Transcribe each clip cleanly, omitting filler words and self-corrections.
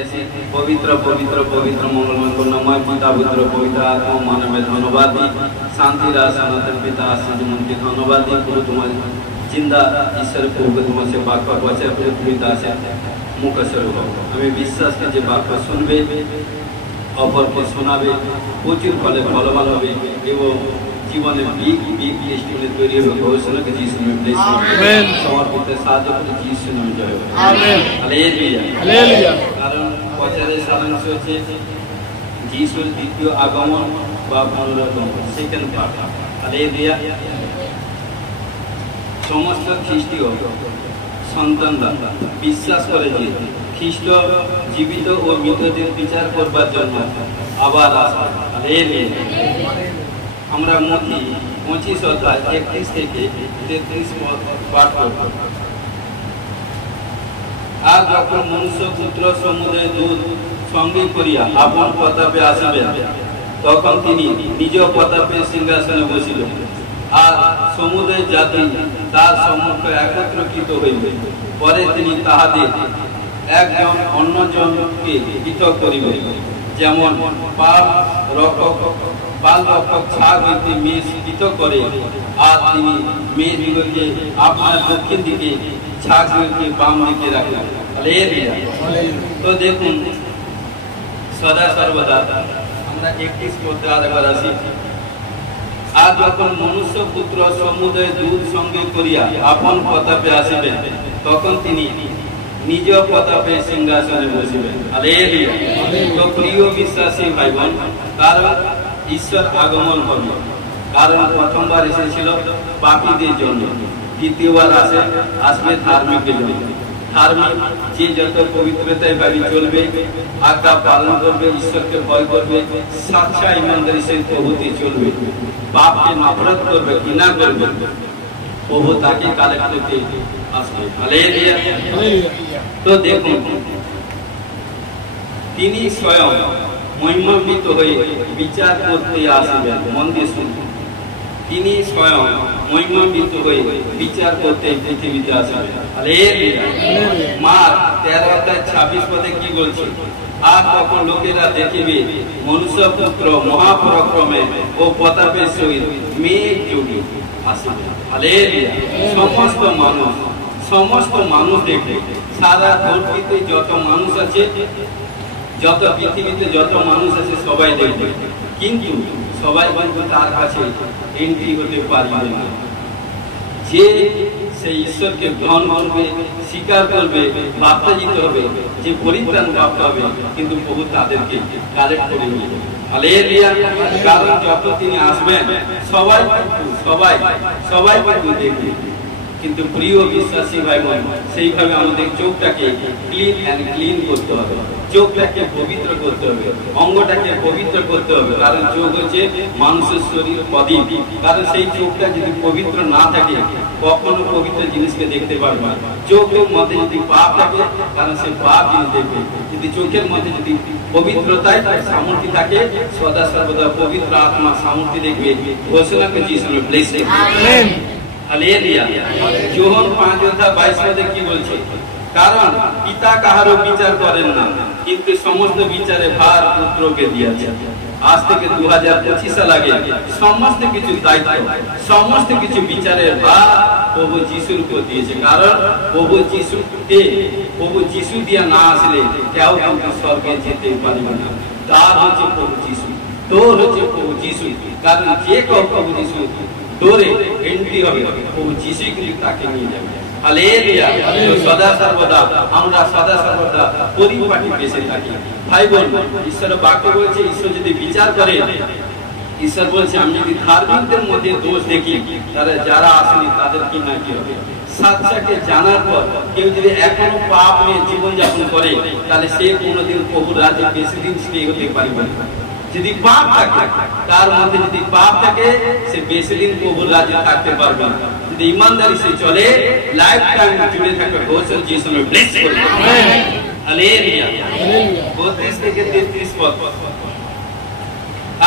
দিয়েছে। পবিত্র পবিত্র পবিত্র মঙ্গলময় করুণাময় পিতা পুত্র পবিত্র আত্মা মানবে ধন্যবাদ দিই। শান্তির সনাতন পিতা আশ্চর্যমনকে ধন্যবাদ দিই। পুরো তোমার জিন্দা ঈশ্বর প্রভুকে তোমার সে বাক্য বচে পুরো পিতা আছে মুখ স্বরূপ। আমি বিশ্বাস করি যে বাক্য শুনবে, অপরকে শোনাবে, প্রচুর ফলে ফলবান হবে এবং জীবনে বিগ বিগ টেস্টিমনি তৈরি হবে। ঘোষণাকে যিশু নামে ব্লেস করুন, সমর্পিত সাহায্য করে যিশু নামে জয় হোক। Amen, hallelujah, hallelujah. কারণ প্রচারের সারাংশ হচ্ছে যিশুর দ্বিতীয় আগমন বা পুনরাগমন, সেকেন্ড পার্ট। হালেলুয়া। সমস্ত খ্রিস্টীয় সন্তানরা বিশ্বাস করে যে খ্রিস্ট জীবিত ও মৃতদের বিচার করবার জন্য আবার আসবেন। হালেলুয়া। আমরা মতি 25 অধ্যায় 31 থেকে 33 পাঠ করব। আর যখন মনুষ্য পুত্র সমুদ্রে দূত সঙ্গে করিয়া আপন প্রতাপে আসিবেন, তখন তিনি নিজ প্রতাপে সিংহাসনে বসিলেন। আর সমুদ্রের জাতি তার সম্মুখে একত্রিত হইবে। পরে তিনি তাহাদের একজন অন্যজনকে পৃথক করিবেন, যেমন পাল রক্ষক ছাগ হইতে মেষ পৃথক করে। আর তিনি মেষগুলোকে আপনার দক্ষিণ দিকে, ছাগগুলোকে বাম দিকে রাখলেন। তো দেখুন, সদা সর্বদা আমরা 31 পদে আরেকবার আসি। আর যখন মনুষ্য পুত্র সমুদয় দূত সঙ্গে করিয়া আপন প্রতাপে আসিবেন, তখন তিনি নিজ প্রতাপে সিংহাসনে বসিবেন। হালেলুয়া। তো প্রিয় বিশ্বাসী ভাই বোন, কারণ ঈশ্বর আগমন হবে। কারণ প্রথমবার এসেছিল পাপীদের জন্য, দ্বিতীয়বার আসবে ধার্মিকদের জন্য। ধার্মিক যে যত পবিত্রতায় ভাবে চলবে, আজ্ঞা পালন করবে, ঈশ্বরকে ভয় করবে, সাচ্চা ইমানদারি সে প্রভুতে চলবে, পাপকে নফরত করবে, ঘৃণা করবে, প্রভু তাকে কালেক্ট করতে আসবে। হালেলুয়া। তো দেখুন, তিনি স্বয়ং মহিমান্বিত হয়ে বিচার করতে আসবেন। মন দিয়ে শুনুন, তিনি স্বয়ং মহিমান্বিত হয়ে বিচার করতে পৃথিবীতে আসবেন। হালেলুয়া। মার্ক 13 অধ্যায় 26 পদে কি বলছে? আর তখন লোকেরা দেখিবে মনুষ্য পুত্র মহাপরাক্রমে ও প্রতাপের সহিত মেঘ যোগে আসিবে। হালেলুয়া। সমস্ত মানুষ দেখবে, সারা ধরতিতে যত মানুষ আছে, যত পৃথিবীতে যত মানুষ আছে সবাই দেখবে, কিন্তু সবাই কিন্তু তার কাছে এন্ট্রি হতে পারবে না। যে সেই ঈশ্বরকে গ্রহণ করবে, স্বীকার করবে, বাপ্তাজিত হবে, যে পরিত্রাণ প্রাপ্ত হবে, কিন্তু প্রভু তাদেরকে কালেক্ট করে নেবে। হালেলুয়া। কারণ যত তিনি আসবেন সবাই কিন্তু দেখবে। কিন্তু প্রিয় বিশ্বাসী ভাই বোন, সেইভাবে আমাদের চোখটাকে ক্লিন করতে হবে, চোখটাকে পবিত্র করতে হবে, অঙ্গটাকে পবিত্র করতে হবে। কারণ চোখ হচ্ছে মানুষের শরীর প্রদীপ। কারণ সেই চোখটা যদি পবিত্র না থাকে, কখনো পবিত্র জিনিসকে দেখতে পারবে না। চোখের মধ্যে যদি পাপ থাকে, কারণ সে পাপ জিনিস দেখবে। যদি চোখের মধ্যে যদি পবিত্রতায় সামর্থ্য থাকে, সদা সর্বদা পবিত্র আত্মা সামর্থ্য দেখবে। ঘোষণাকে যিশু নামে ব্লেস করুন। হালেলুয়া। যোহন 5:22 পদে কি বলছে? কারণ পিতা কাহারও বিচার করেন না, কিন্তু সমস্ত বিচারে ভার পুত্রকে দিয়েছে। আজ থেকে 2025 সাল আগে সমস্ত কিছু দায়িত্ব, সমস্ত কিছু বিচারের ভার প্রভু যিশুর উপর দিয়েছে। কারণ প্রভু যিশু দিয়া না আসলে কেউ কিন্তু স্বর্গে যেতে পারবে না। তার হচ্ছে প্রভু যিশু, তোর হচ্ছে প্রভু যিশু। কারণ যে কেউ প্রভু যিশু ডোরে এন্ট্রি হবে, প্রভু যিশু কিন্তু তাকে নিয়ে যাবে। হালেলুয়া। সদা সর্বদা আমরা পরিপাটি বেঁচে থাকি। ভাই বোন, ঈশ্বর বাক্য বলছে, ঈশ্বর যদি বিচার করে, ঈশ্বর বলছে আমি যদি ধার্মিকদের মধ্যে দোষ দেখি, তারা যারা আসেনি তাদের কি না কি হবে। সাচ্চাকে জানার পর কেউ যদি এখনো পাপ নিয়ে জীবনযাপন করে, তাহলে সে কোনোদিন প্রভুর রাজ্যে বেশি দিন স্টে হতে পারবে না। যদি পাপ থাকে, তার মধ্যে যদি পাপ থাকে, সে বেশি দিন প্রভুর রাজ্যে থাকতে পারবে না। যদি ইমানদারি সে চলে, লাইফ টাইম জুড়ে থাকবে। ঘোষণা যিশু নামে ব্লেস করুন। হালেলুয়া। 32 থেকে 33 পদ।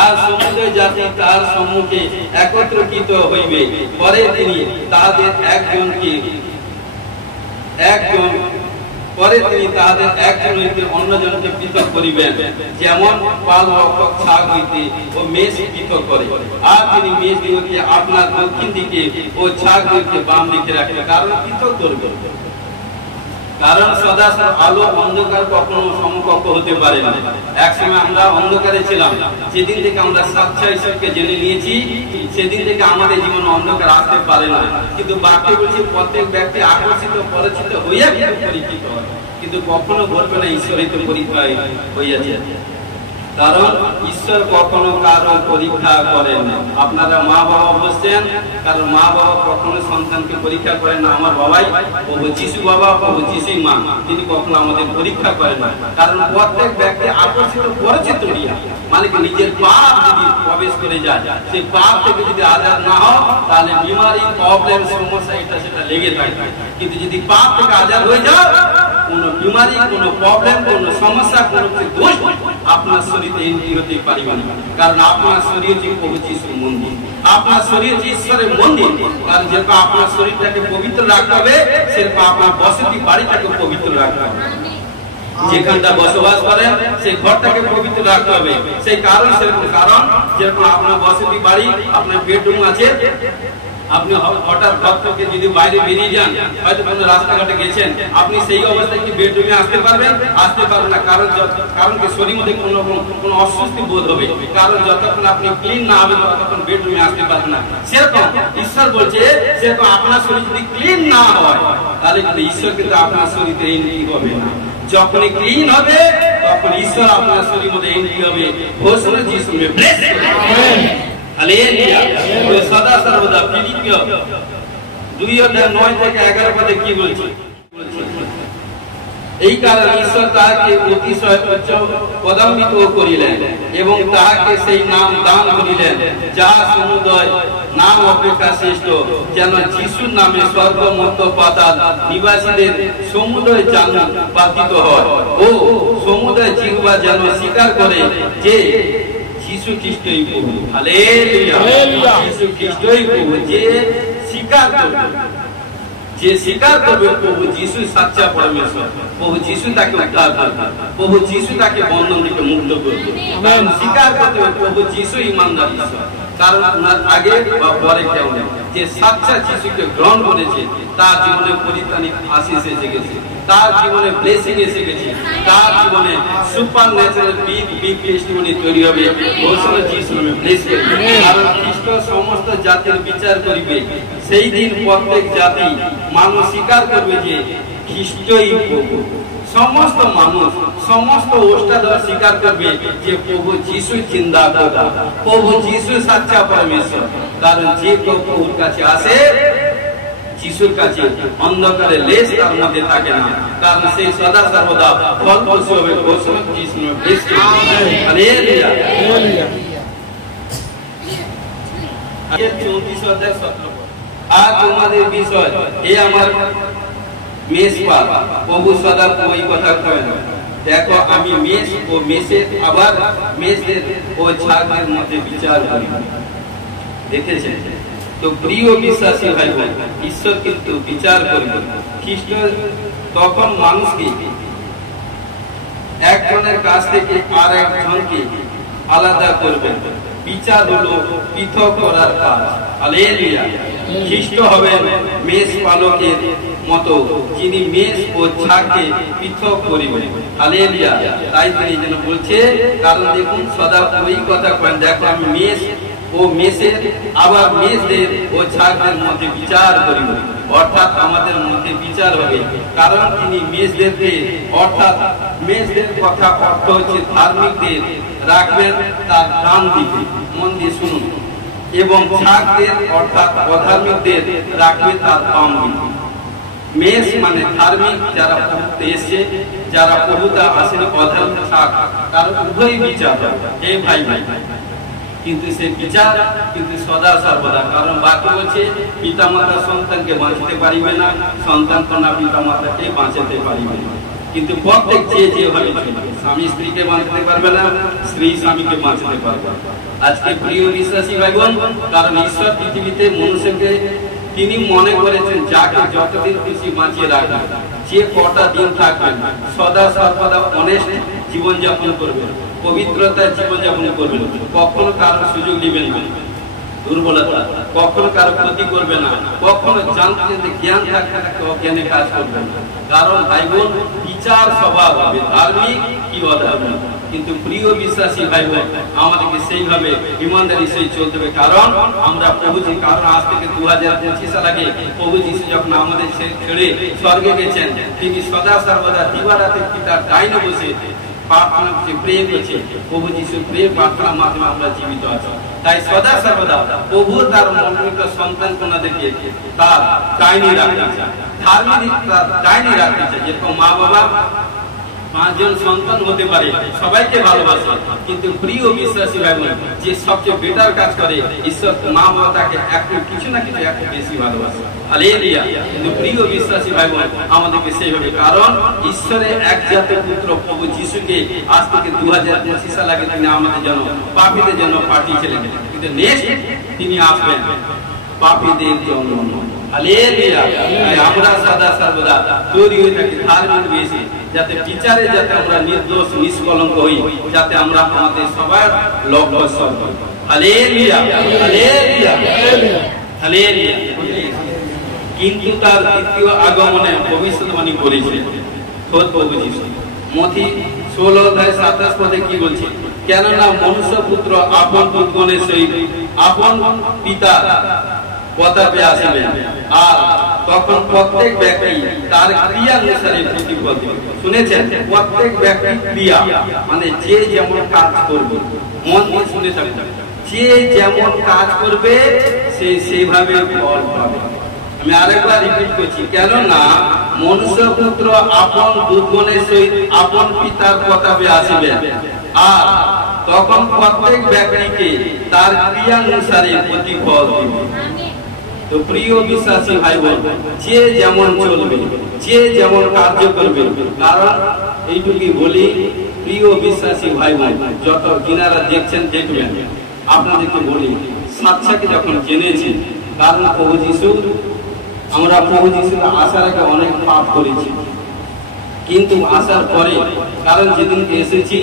আর সমুদ্র জাতি তার সম্মুখে একত্রিত হইবে। পরে তিনি তাদের একজন পরে তিনি তাহাদের একজন হইতে অন্যজনকে পৃথক করিবেন, যেমন পাল রক্ষক ছাগ হইতে ও মেষ পৃথক করে। আর তিনি মেষ দিগকে আপনার দক্ষিণ দিকে ও ছাগ হইতে বাম দিকে রাখবেন। কারণ পৃথক করবে, কারণ সদা আলো অন্ধকার কখনো সমকক্ষ হতে পারে না। একসময় আমরা অন্ধকারে ছিলাম, যেদিন থেকে আমরা সাচ্চা ঈশ্বরকে জেনে নিয়েছি সেদিন থেকে আমাদের জীবনে অন্ধকার আসতে পারে না। কিন্তু বাক্য বলছে প্রত্যেক ব্যক্তি আকর্ষিত পরিচিত হইয়া পরিচিত হয়, কিন্তু কখনো ঘটবে না ঈশ্বর হইতে পরীক্ষা হইয়াছে। কারণ ঈশ্বর কখনো কারো পরীক্ষা করেন না। আপনারা মা বাবা বলছেন, কারণ মা বাবা কখনো সন্তানকে পরীক্ষা করেন না। আমার বাবাই প্রভু যিশু বাবা, প্রভু যিশুই মা, তিনি কখনো আমাদের পরীক্ষা করেন না। কারণ প্রত্যেক ব্যক্তি আকর্ষিত পরিচিত হইয়া, মানে কি নিজের পাপ যদি প্রবেশ করে যায়, সেই পাপ থেকে যদি আজাদ না হয় তাহলে বিমারি, প্রবলেম, সমস্যা এটা সেটা লেগে থাকে। কিন্তু যদি পাপ থেকে আজাদ হয়ে যায়, কোনো বিমারি, কোনো প্রবলেম, কোনো সমস্যা, কোনো দোষ আপনার শরীরে এন্ট্রি হতে পারিবে না। কারণ আপনার শরীর হচ্ছে প্রভু যিশুর মন্দির, আপনার শরীর হচ্ছে ঈশ্বরের মন্দির। কারণ যেরকম আপনার শরীরটাকে পবিত্র রাখতে হবে, সেরকম আপনার বসতি বাড়িটাকে পবিত্র রাখতে হবে। যেখানটা বসবাস করেন সেই ঘরটাকে পবিত্র রাখতে হবে। সেই কারণ সেরকম, কারণ যেরকম আপনার বসতি বাড়ি, আপনার বেডরুম আছে, আপনি হঠাৎ ঘর থেকে যদি বাইরে বেরিয়ে যান, হয়তো কোনো রাস্তাঘাটে গেছেন, আপনি সেই অবস্থায় কি বেডরুমে আসতে পারবেন? আসতে পারবেন না। কারণ কি শরীর মধ্যে কোনো অস্বস্তি বোধ হবে। কারণ যতক্ষণ আপনি ক্লিন না হবেন ততক্ষণ বেডরুমে আসতে পারবেন না। সেরকম ঈশ্বর বলছে, সেরকম আপনার শরীর যদি ক্লিন না হয় তাহলে কিন্তু ঈশ্বর কিন্তু আপনার শরীরে এন্ট্রি হবে না। যখনই ক্লিন হবে তখন ঈশ্বর আপনার শরীর মধ্যে এন্ট্রি হবে। ঘোষণা যিশু মে ব্লেস হালেলুয়া। ও সদা সর্বদা ফিলিপিও 2:9-11 পদে কি বলছে? এই কারণে ঈশ্বর তাহাকে অতিশয় উচ্চ পদম্বিত করিলেন এবং তাহাকে সেই নাম দান করিলেন যাহা সমুদয় নাম অপেক্ষা শ্রেষ্ঠ, যেন যিশুর নামে স্বর্গ মর্ত্য পাতাল নিবাসীদের সমুদয় জান বাধিত হয় ও সমুদয় জিহ্বা যেন স্বীকার করে যে যিশু খ্রিস্টই প্রভু। হালেলুয়া। যিশু খ্রিস্টই প্রভু। যে স্বীকার করবে, যে স্বীকার করবে প্রভু যিশু সাচ্চা পরমেশ্বর, প্রভু যিশু তাকে উদ্ধার করবে, প্রভু যিশু তাকে বন্ধন থেকে মুক্ত করবে। স্বীকার করতে হবে প্রভু যিশু ইমানদার ঈশ্বর। কারণ ওনার আগে বা পরে কেউ নেই। যে সাচ্চা যিশুকে গ্রহণ করেছে তার জীবনে পরিত্রাণী আশীষ এসে গেছে, তার জীবনে ব্লেসিং এসে গেছে, তার জীবনে সুপার ন্যাচারাল বিগ টেস্টিমনি তৈরি হবে। ঘোষণা যিশু নামে ব্লেস করবে। কারণ খ্রিস্ট সমস্ত জাতির বিচার করিবে। সেই দিন প্রত্যেক জাতি মানুষ স্বীকার করবে যে খ্রিস্টই প্রভু। সমস্ত মানুষ, সমস্ত ওস্তাদর স্বীকার করবে যে প্রভু যিশু জিন্দা খোদা, প্রভু যিশু সাচ্চা পরমেশ্বর। কারণ যে কেউ প্রভুর কাছে আসে, যিশুর কাছে, অন্ধকারে লেশ তার মধ্যে থাকে না। কারণ সেই সদা সর্বদা ফলপ্রসূ হবে। ঘোষণা যিশু নামে ব্লেস করবে। হালেলুয়া। 34:17 আর তোমাদের বিষয় এ আমার মেষ পাল, প্রভু সদা ওই কথা করেন। দেখো আমি মেষ ও মেষের, আবার মেষের ও ছাগের মধ্যে বিচার করি। দেখেছেন তো প্রিয় বিশ্বাসী ভাই বোন, ঈশ্বর কিন্তু বিচার করবেন। খ্রিস্ট তখন মানুষকে একজনের কাছ থেকে আর একজনকে আলাদা করবেন। বিচার হলো পৃথক করার কাজ। হালেলুয়া। খ্রিস্ট হবেন মেষ পালকের মতো, যিনি মেষ ও ছাগকে পৃথক করিবেন। হালেলুয়া। তাই তিনি যেন বলছে, কারণ দেখুন সদা ওই কথা করেন, দেখো আমি মেষ ও মেষের, আবার মেষদের ও ছাগদের মধ্যে বিচার করিব। অর্থাৎ আমাদের মধ্যে বিচার হবে। কারণ তিনি মেষদেরকে, অর্থাৎ মেষদের কথা অর্থ হচ্ছে ধার্মিকদের রাখবেন তার ডান দিকে, মন দিয়ে শুনুন, এবং ছাগদের অর্থাৎ অধার্মিকদের রাখবে তার বাম দিকে। মেষ মানে ধার্মিক যারা প্রভুতে এসে, যারা প্রভুতে আসেনি অধার্মিক ছাগ, তার উভয় বিচার। হে ভাই ভাই, কিন্তু সে বিচার কিন্তু সদা সর্বদা। কারণ বাক্য বলছে পিতা মাতা সন্তানকে বাঁচাতে পারিবে না, সন্তান কন্যা পিতা মাতাকে বাঁচাতে পারিবে না। কিন্তু প্রত্যেক যে ভাবে স্বামী স্ত্রীকে বাঁচাতে পারবে না, স্ত্রী স্বামীকে বাঁচাতে পারবে না। আজকে প্রিয় বিশ্বাসী ভাই বোন, কারণ ঈশ্বর পৃথিবীতে মনুষ্যকে তিনি মনে করেছেন যাকে যতদিন খুশি বাঁচিয়ে রাখবেন। যে কটা দিন থাকবেন সদা সর্বদা অনেস্ট জীবনযাপন করবেন, পবিত্রতার জীবনযাপন করবেন, কখনো কারো সুযোগ দিবেন না, দুর্বলতা কখনো কারো ক্ষতি করবে না, কখনো জানতে জ্ঞান থাকবে না অজ্ঞানে কাজ করবে না। কারণ ভাই বোন বিচার স্বভাব হবে, ধার্মিক কি অধার্মিক। কিন্তু প্রিয় বিশ্বাসী ভাই বোন আমাদেরকে সেইভাবে ইমানদারি সেই চলতে হবে। কারণ আমরা প্রভু যে কারণ আজ থেকে 2025 সাল আগে প্রভু যিশু যখন আমাদের ছেড়ে স্বর্গে গেছেন, তিনি সদা সর্বদা দিবারাতে পিতার ডাইনে বসে প্রার্থনা করছে, প্রে করছে। প্রভু যিশু প্রে প্রার্থনার মাধ্যমে আমরা জীবিত আছি। তাই সদা সর্বদা প্রভু তার মনোনীত সন্তান কন্যাদেরকে তার ডাইনি রাখতে চায়, ধার্মিক ডাইনি রাখতে চায়। যেরকম মা বাবা 5 জন সন্তান হতে পারে, সবাইকে ভালোবাসে, কিন্তু প্রিয় বিশ্বাসী ভাই বোন যে সবচেয়ে বেটার কাজ করে ঈশ্বর মা বাবা তাকে একটু কিছু না কিছু একটু বেশি ভালোবাসে। হালেলুয়া। কিন্তু প্রিয় বিশ্বাসী ভাই বোন আমাদেরকে সেইভাবে, কারণ ঈশ্বরের একজাতীয় পুত্র প্রভু যিশুকে আজ থেকে 2025 সাল আগে তিনি আমাদের জন্য পাপীদের জন্য পাঠিয়েছিলেন, কিন্তু নেক্সট তিনি আসবেন পাপীদের জন্য। হালেলুয়া। আমরা সদা সর্বদা তৈরি হয়ে থাকি ধার্মিক বেশি, যাতে বিচারে যাতে আমরা নির্দোষ নিষ্কলঙ্ক হই, যাতে আমরা আমাদের সবার লক্ষ্য সব। Hallelujah, hallelujah, hallelujah. কিন্তু তার দ্বিতীয় আগমনে ভবিষ্যৎবাণী করেছে খোদ প্রভু যিশু। মথি 16:27 পদে কি বলছে? কেননা মনুষ্য পুত্র আপন পুত্রগণের সহিত আপন পিতা প্রতাপে আসিবেন, আর তখন প্রত্যেক ব্যক্তি তার ক্রিয়া অনুসারে প্রতিফল দিবে। শুনেছেন? প্রত্যেক ব্যক্তি ক্রিয়া মানে যে যেমন কাজ করবে, মন দিয়ে শুনে থাকবেন, যে যেমন কাজ করবে সে সেইভাবে ফল পাবে। আমি আরেকবার রিপিট করছি, কেননা মনুষ্য পুত্র আপন দূতগণের সহিত আপন পিতার প্রতাপে আসিবেন, আর তখন প্রত্যেক ব্যক্তিকে তার ক্রিয়া অনুসারে প্রতিফল দিবে। তো প্রিয় বিশ্বাসী ভাই বোন যে যেমন চলবে, যে যেমন কার্য করবে, কারণ এইটুকুই বলি প্রিয় বিশ্বাসী ভাই বোন যত কিনারা দেখছেন দেখবেন, আপনাদেরকে বলি সাচ্চাকে যখন জেনেছি, কারণ প্রভু যিশু আমরা প্রভু যিশু আসার আগে অনেক পাপ করেছি, কিন্তু আসার পরে কারণ যেদিন এসেছি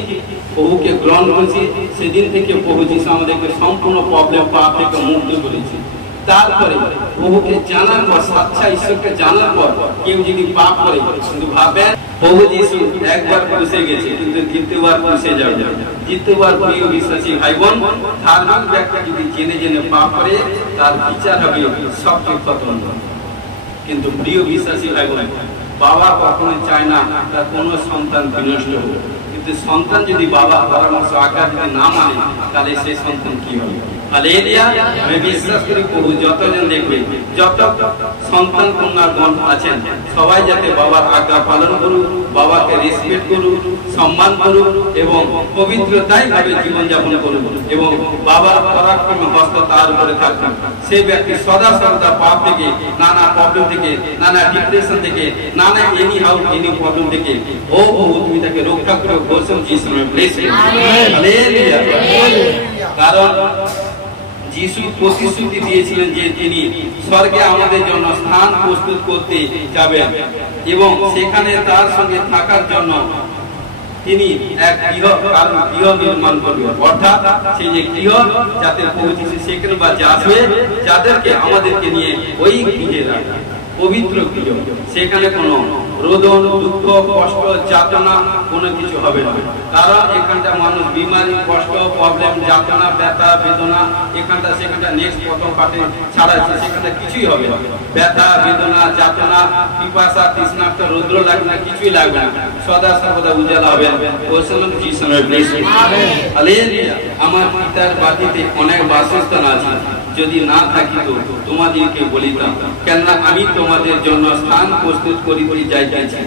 প্রভুকে গ্রহণ করেছি, সেদিন থেকে প্রভু যিশু আমাদেরকে সম্পূর্ণ প্রবলেম পাপ থেকে মুক্ত করেছি। তারপরে প্রভুকে জানার পর, সাচ্চা ঈশ্বরকে জানার পর কেউ যদি পাপ করে, কিন্তু ভাবেন প্রভু যিশু একবার পুষে গেছে কিন্তু দ্বিতীয়বার পুষে যাবে। দ্বিতীয়বার প্রিয় বিশ্বাসী ভাই বোন ধার্মিক ব্যক্তি যদি জেনে জেনে পাপ করে তার বিচার হবে সবচেয়ে খতরনাক। কিন্তু প্রিয় বিশ্বাসী ভাই বোন বাবা কখনো চায় না তার কোনো সন্তান বিনষ্ট হোক, কিন্তু সন্তান যদি বাবা পরামর্শ আজ্ঞা যদি না মানে তাহলে সেই সন্তান কি হবে? হালেলুয়া। আমি বিশ্বাস করি প্রভু যতজন দেখবে, যত সন্তান কন্যার গণ আছেন সবাই যাতে বাবার আজ্ঞা পালন করুক, বাবাকে রেসপেক্ট করুক, সম্মান করুক এবং পবিত্রতাই ভাবে জীবনযাপন করুক এবং বাবার পরাক্রমে হস্ত তার উপরে থাকুক। সেই ব্যক্তি সদা সর্বদা পাপ থেকে, নানা প্রবলেম থেকে, নানা ডিপ্রেশন থেকে, নানা এনি প্রবলেম থেকে ও প্রভু তুমি তাকে রক্ষা করে ঘোষণ যিশু নামে ব্লেস করো। হালেলুয়া। কারণ যিশু প্রতিশ্রুতি দিয়েছিলেন যে তিনি স্বর্গে আমাদের জন্য স্থান প্রস্তুত করতে যাবেন এবং সেখানে তার সঙ্গে থাকার জন্য তিনি এক গৃহ নির্মাণ করবেন। অর্থাৎ সেই যে গৃহ যাতে প্রভু যিশু সেখানে বা আসবে, যাদেরকে আমাদেরকে নিয়ে ওই গৃহে রাখবে, পবিত্র গৃহ। সেখানে কোনো রোদন, দুঃখ, কষ্ট, যাতনা কোনো কিছু হবে না। কারণ এখানটা মানুষ বিমারি, কষ্ট, প্রবলেম, যাতনা, ব্যথা, বেদনা এখানটা সেখানটা নেক্সট প্রথম পাঠে ছাড়াচ্ছে, সেখানটা কিছুই হবে না। ব্যথা, বেদনা, যাতনা, পিপাসা, তৃষ্ণার্ত, রৌদ্র লাগবে না, কিছুই লাগবে না, সদা সর্বদা উজালা হবে। আমার পিতার বাটিতে অনেক বাসস্থান আছে, যদি না থাকি তো তোমাদেরকে বলিতাম, কেননা আমি তোমাদের জন্য স্থান প্রস্তুত করিতে যাইতেছি।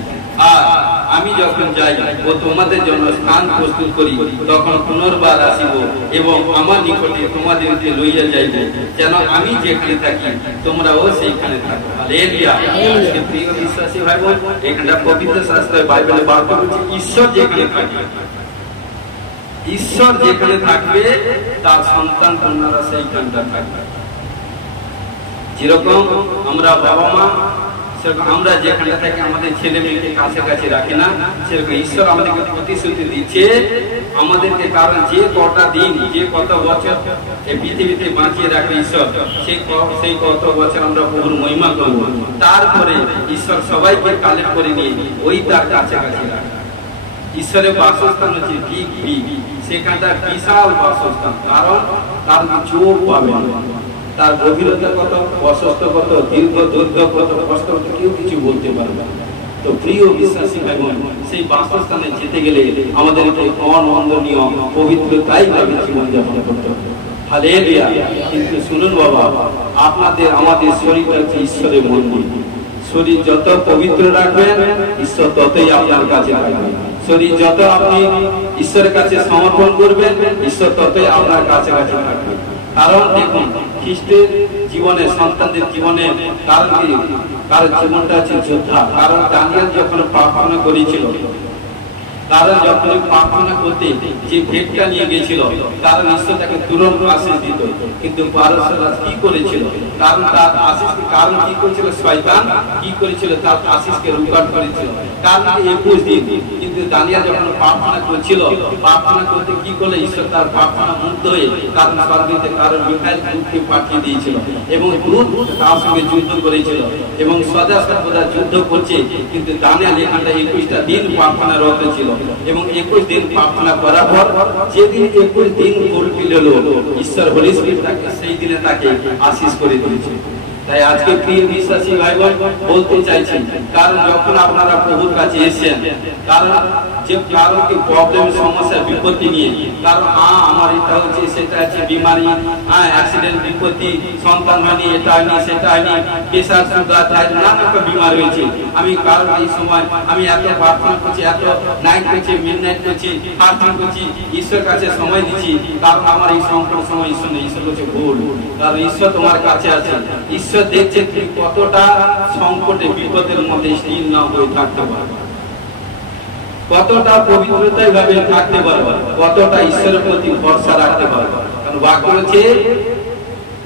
আর আমি যখন যাই ও তোমাদের জন্য স্থান প্রস্তুত করি, তখন পুনর্বার আসিব এবং আমার নিকটে তোমাদেরকে লইয়া যাইব, যেন আমি যেখানে থাকি তোমরাও সেইখানে থাকো। হালেলুয়া। প্রিয় বিশ্বাসী ভাই বোন এখানটা পবিত্র শাস্ত্রে বাইবেলে বার্তা বলছে ঈশ্বর যেখানে থাকবে, ঈশ্বর যেখানে থাকবে তার সন্তান কন্যারা সেইখানটা থাকবে। যেরকম আমরা বাবা মা সেরকম আমরা যেখানে থাকি আমাদের ছেলে মেয়েকে কাছাকাছি রাখি না, সেরকম ঈশ্বর আমাদেরকে প্রতিশ্রুতি দিচ্ছে আমাদেরকে, কারণ যে কটা দিন যে কত বছর এই পৃথিবীতে বাঁচিয়ে রাখবে ঈশ্বর, সেই কত বছর আমরা প্রভুর মহিমা করব। তারপরে ঈশ্বর সবাইকে কালেক্ট করে নিয়ে ওই তার কাছাকাছি রাখে। ঈশ্বরের বাসস্থান হচ্ছে বিগ বিগ, সেখানটা বিশাল বাসস্থান, কারণ তার চোখ পাবে, তার গভীরতা কত, প্রশস্ত কত, দীর্ঘ দৈর্ঘ্য কত, কষ্ট কত, কেউ কিছু বলতে পারবে না। তো প্রিয় বিশ্বাসী ভাই বোন, সেই বাসস্থানে যেতে গেলে আমাদেরকে অনবন্দনীয় পবিত্রতাই ভাবে জীবনযাপন করতে হবে। হালেলুয়া। কিন্তু শুনুন বাবা, আপনাদের আমাদের শরীরটা হচ্ছে ঈশ্বরের মন্দির। শরীর যত পবিত্র রাখবেন ঈশ্বর ততই আপনার কাছে রাখবেন। শরীর যত আপনি ঈশ্বরের কাছে সমর্পণ করবেন ঈশ্বর ততই আপনার কাছাকাছি থাকবে। কারণ দেখুন, খ্রিস্টের জীবনে, সন্তানদের জীবনে কারণ জীবনটা হচ্ছে যোদ্ধা। কারণ দানিয়েল যখন প্রার্থনা করেছিল, কারণ যখন প্রার্থনা করতে যে ভেটটা নিয়ে গেছিল, কারণ ঈশ্বর তাকে তুরন্ত আশীষ দিত। কিন্তু পারসরাজ কি করেছিল? কারণ তার আশীষকে, কারণ কি করেছিল? শয়তান কি করেছিল? তার আশীষকে রুকাট করেছিল। কারণ 21 দিন। কিন্তু দানিয়েল যখন প্রার্থনা করছিল, প্রার্থনা করতে কি করলে ঈশ্বর তার প্রার্থনা মুগ্ধ হয়ে কারণ স্বর্গীতে কারণ মিখাইল দূতকে পাঠিয়ে দিয়েছিল এবং দূত তার সঙ্গে যুদ্ধ করেছিল এবং সদা সর্বদা যুদ্ধ করছে। কিন্তু দানিয়েল এখানটা 21টা দিন প্রার্থনারত ছিল এবং 21 দিন প্রার্থনা করার পর যেদিন 21 দিন ফুলফিল হলো, ঈশ্বর হোলি স্পিরিট তাকে সেই দিনে তাকে আশীষ করে দিয়েছে। তাই আজকে প্রিয় বিশ্বাসী ভাই বোন বলতে চাইছেন, কারণ যখন আপনারা প্রভুর কাছে এসেছেন, কারণ যে কারো কি প্রবলেম, সমস্যা, বিপত্তি নিয়ে, কারণ আমার এটা হচ্ছে, সেটা হচ্ছে, বিমারি, অ্যাক্সিডেন্ট, বিপত্তি, সন্তান হয়নি, এটা হয়নি, সেটা হয়নি, প্রেসার, সুগার, নানা বিমার হয়েছে। আমি কারণ এই সময় আমি এত প্রার্থনা করছি, এত নাইট করছি, মিড নাইট করছি, ফাস্টিং করছি, ঈশ্বরের কাছে সময় দিচ্ছি, কারণ আমার এই সংকট সময় ঈশ্বর নেই। ঈশ্বর বলছে ভুল, কারণ ঈশ্বর তোমার কাছে আছে। ঈশ্বর দেখছে তুমি কতটা সংকটে, বিপদের মধ্যে স্থির না হয়ে থাকতে পারবে, কতটা পবিত্রতায় ভাবে থাকতে পারবে, কতটা ঈশ্বরের প্রতি ভরসা রাখতে পারবে। কারণ বাক্য হচ্ছে,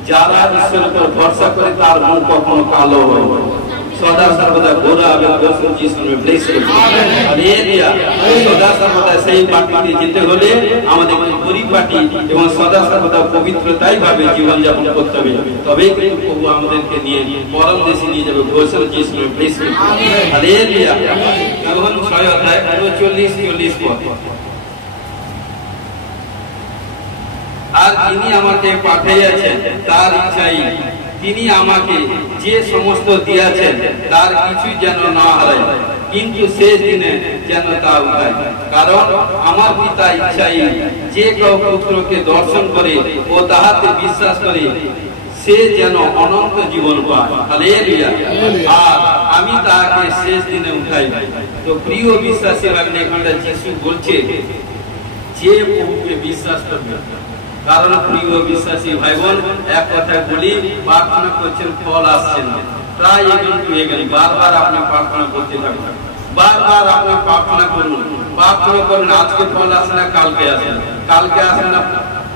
যারা ঈশ্বরের উপর ভরসা করে তার মুখ কখনো কালো হয় না, সদা সর্বদা গোরা এবং গোসল যিশু নামে ব্লেস করুন। হালেলুয়া। সদা সর্বদা সেই পার্টিতে যেতে হলে আমাদের পরিপাটি এবং সদা সর্বদা পবিত্রতাই ভাবে জীবন যাপন করতে হবে, তবেই কিন্তু প্রভু আমাদেরকে নিয়ে পরম দেশে নিয়ে যাবে। গোসল যিশু নামে ব্লেস করুন। হালেলুয়া। এখন 6 অধ্যায় 39-40 পদ। আর যিনি আমাকে পাঠাইয়াছেন তার ইচ্ছাই তিনি আমাকে যে সমস্ত দিয়াছেন তার কিছু যেন না হারায়, কিন্তু শেষ দিনে যেন তা উঠায়। কারণ আমার পিতা ইচ্ছাই যে কেউ পুত্রকে দর্শন করে ও তাহাতে বিশ্বাস করে সে যেন অনন্ত জীবন পায়। হালেলুয়া। আর আমি তাহাকে শেষ দিনে উঠাই। তো প্রিয় বিশ্বাসী ভাই, এখানটা যিশু বলছে যে প্রভুকে বিশ্বাস করবে। কারণ প্রিয় বিশ্বাসী ভাই বোন, এক কথা বলি, প্রার্থনা করছেন, ফল আসছে না। প্রায় বারবার আপনি প্রার্থনা করতে থাকবেন, বারবার আপনি প্রার্থনা করুন, প্রার্থনা করুন। আজকে ফল আসে না, কালকে আসে না, কালকে আসে না,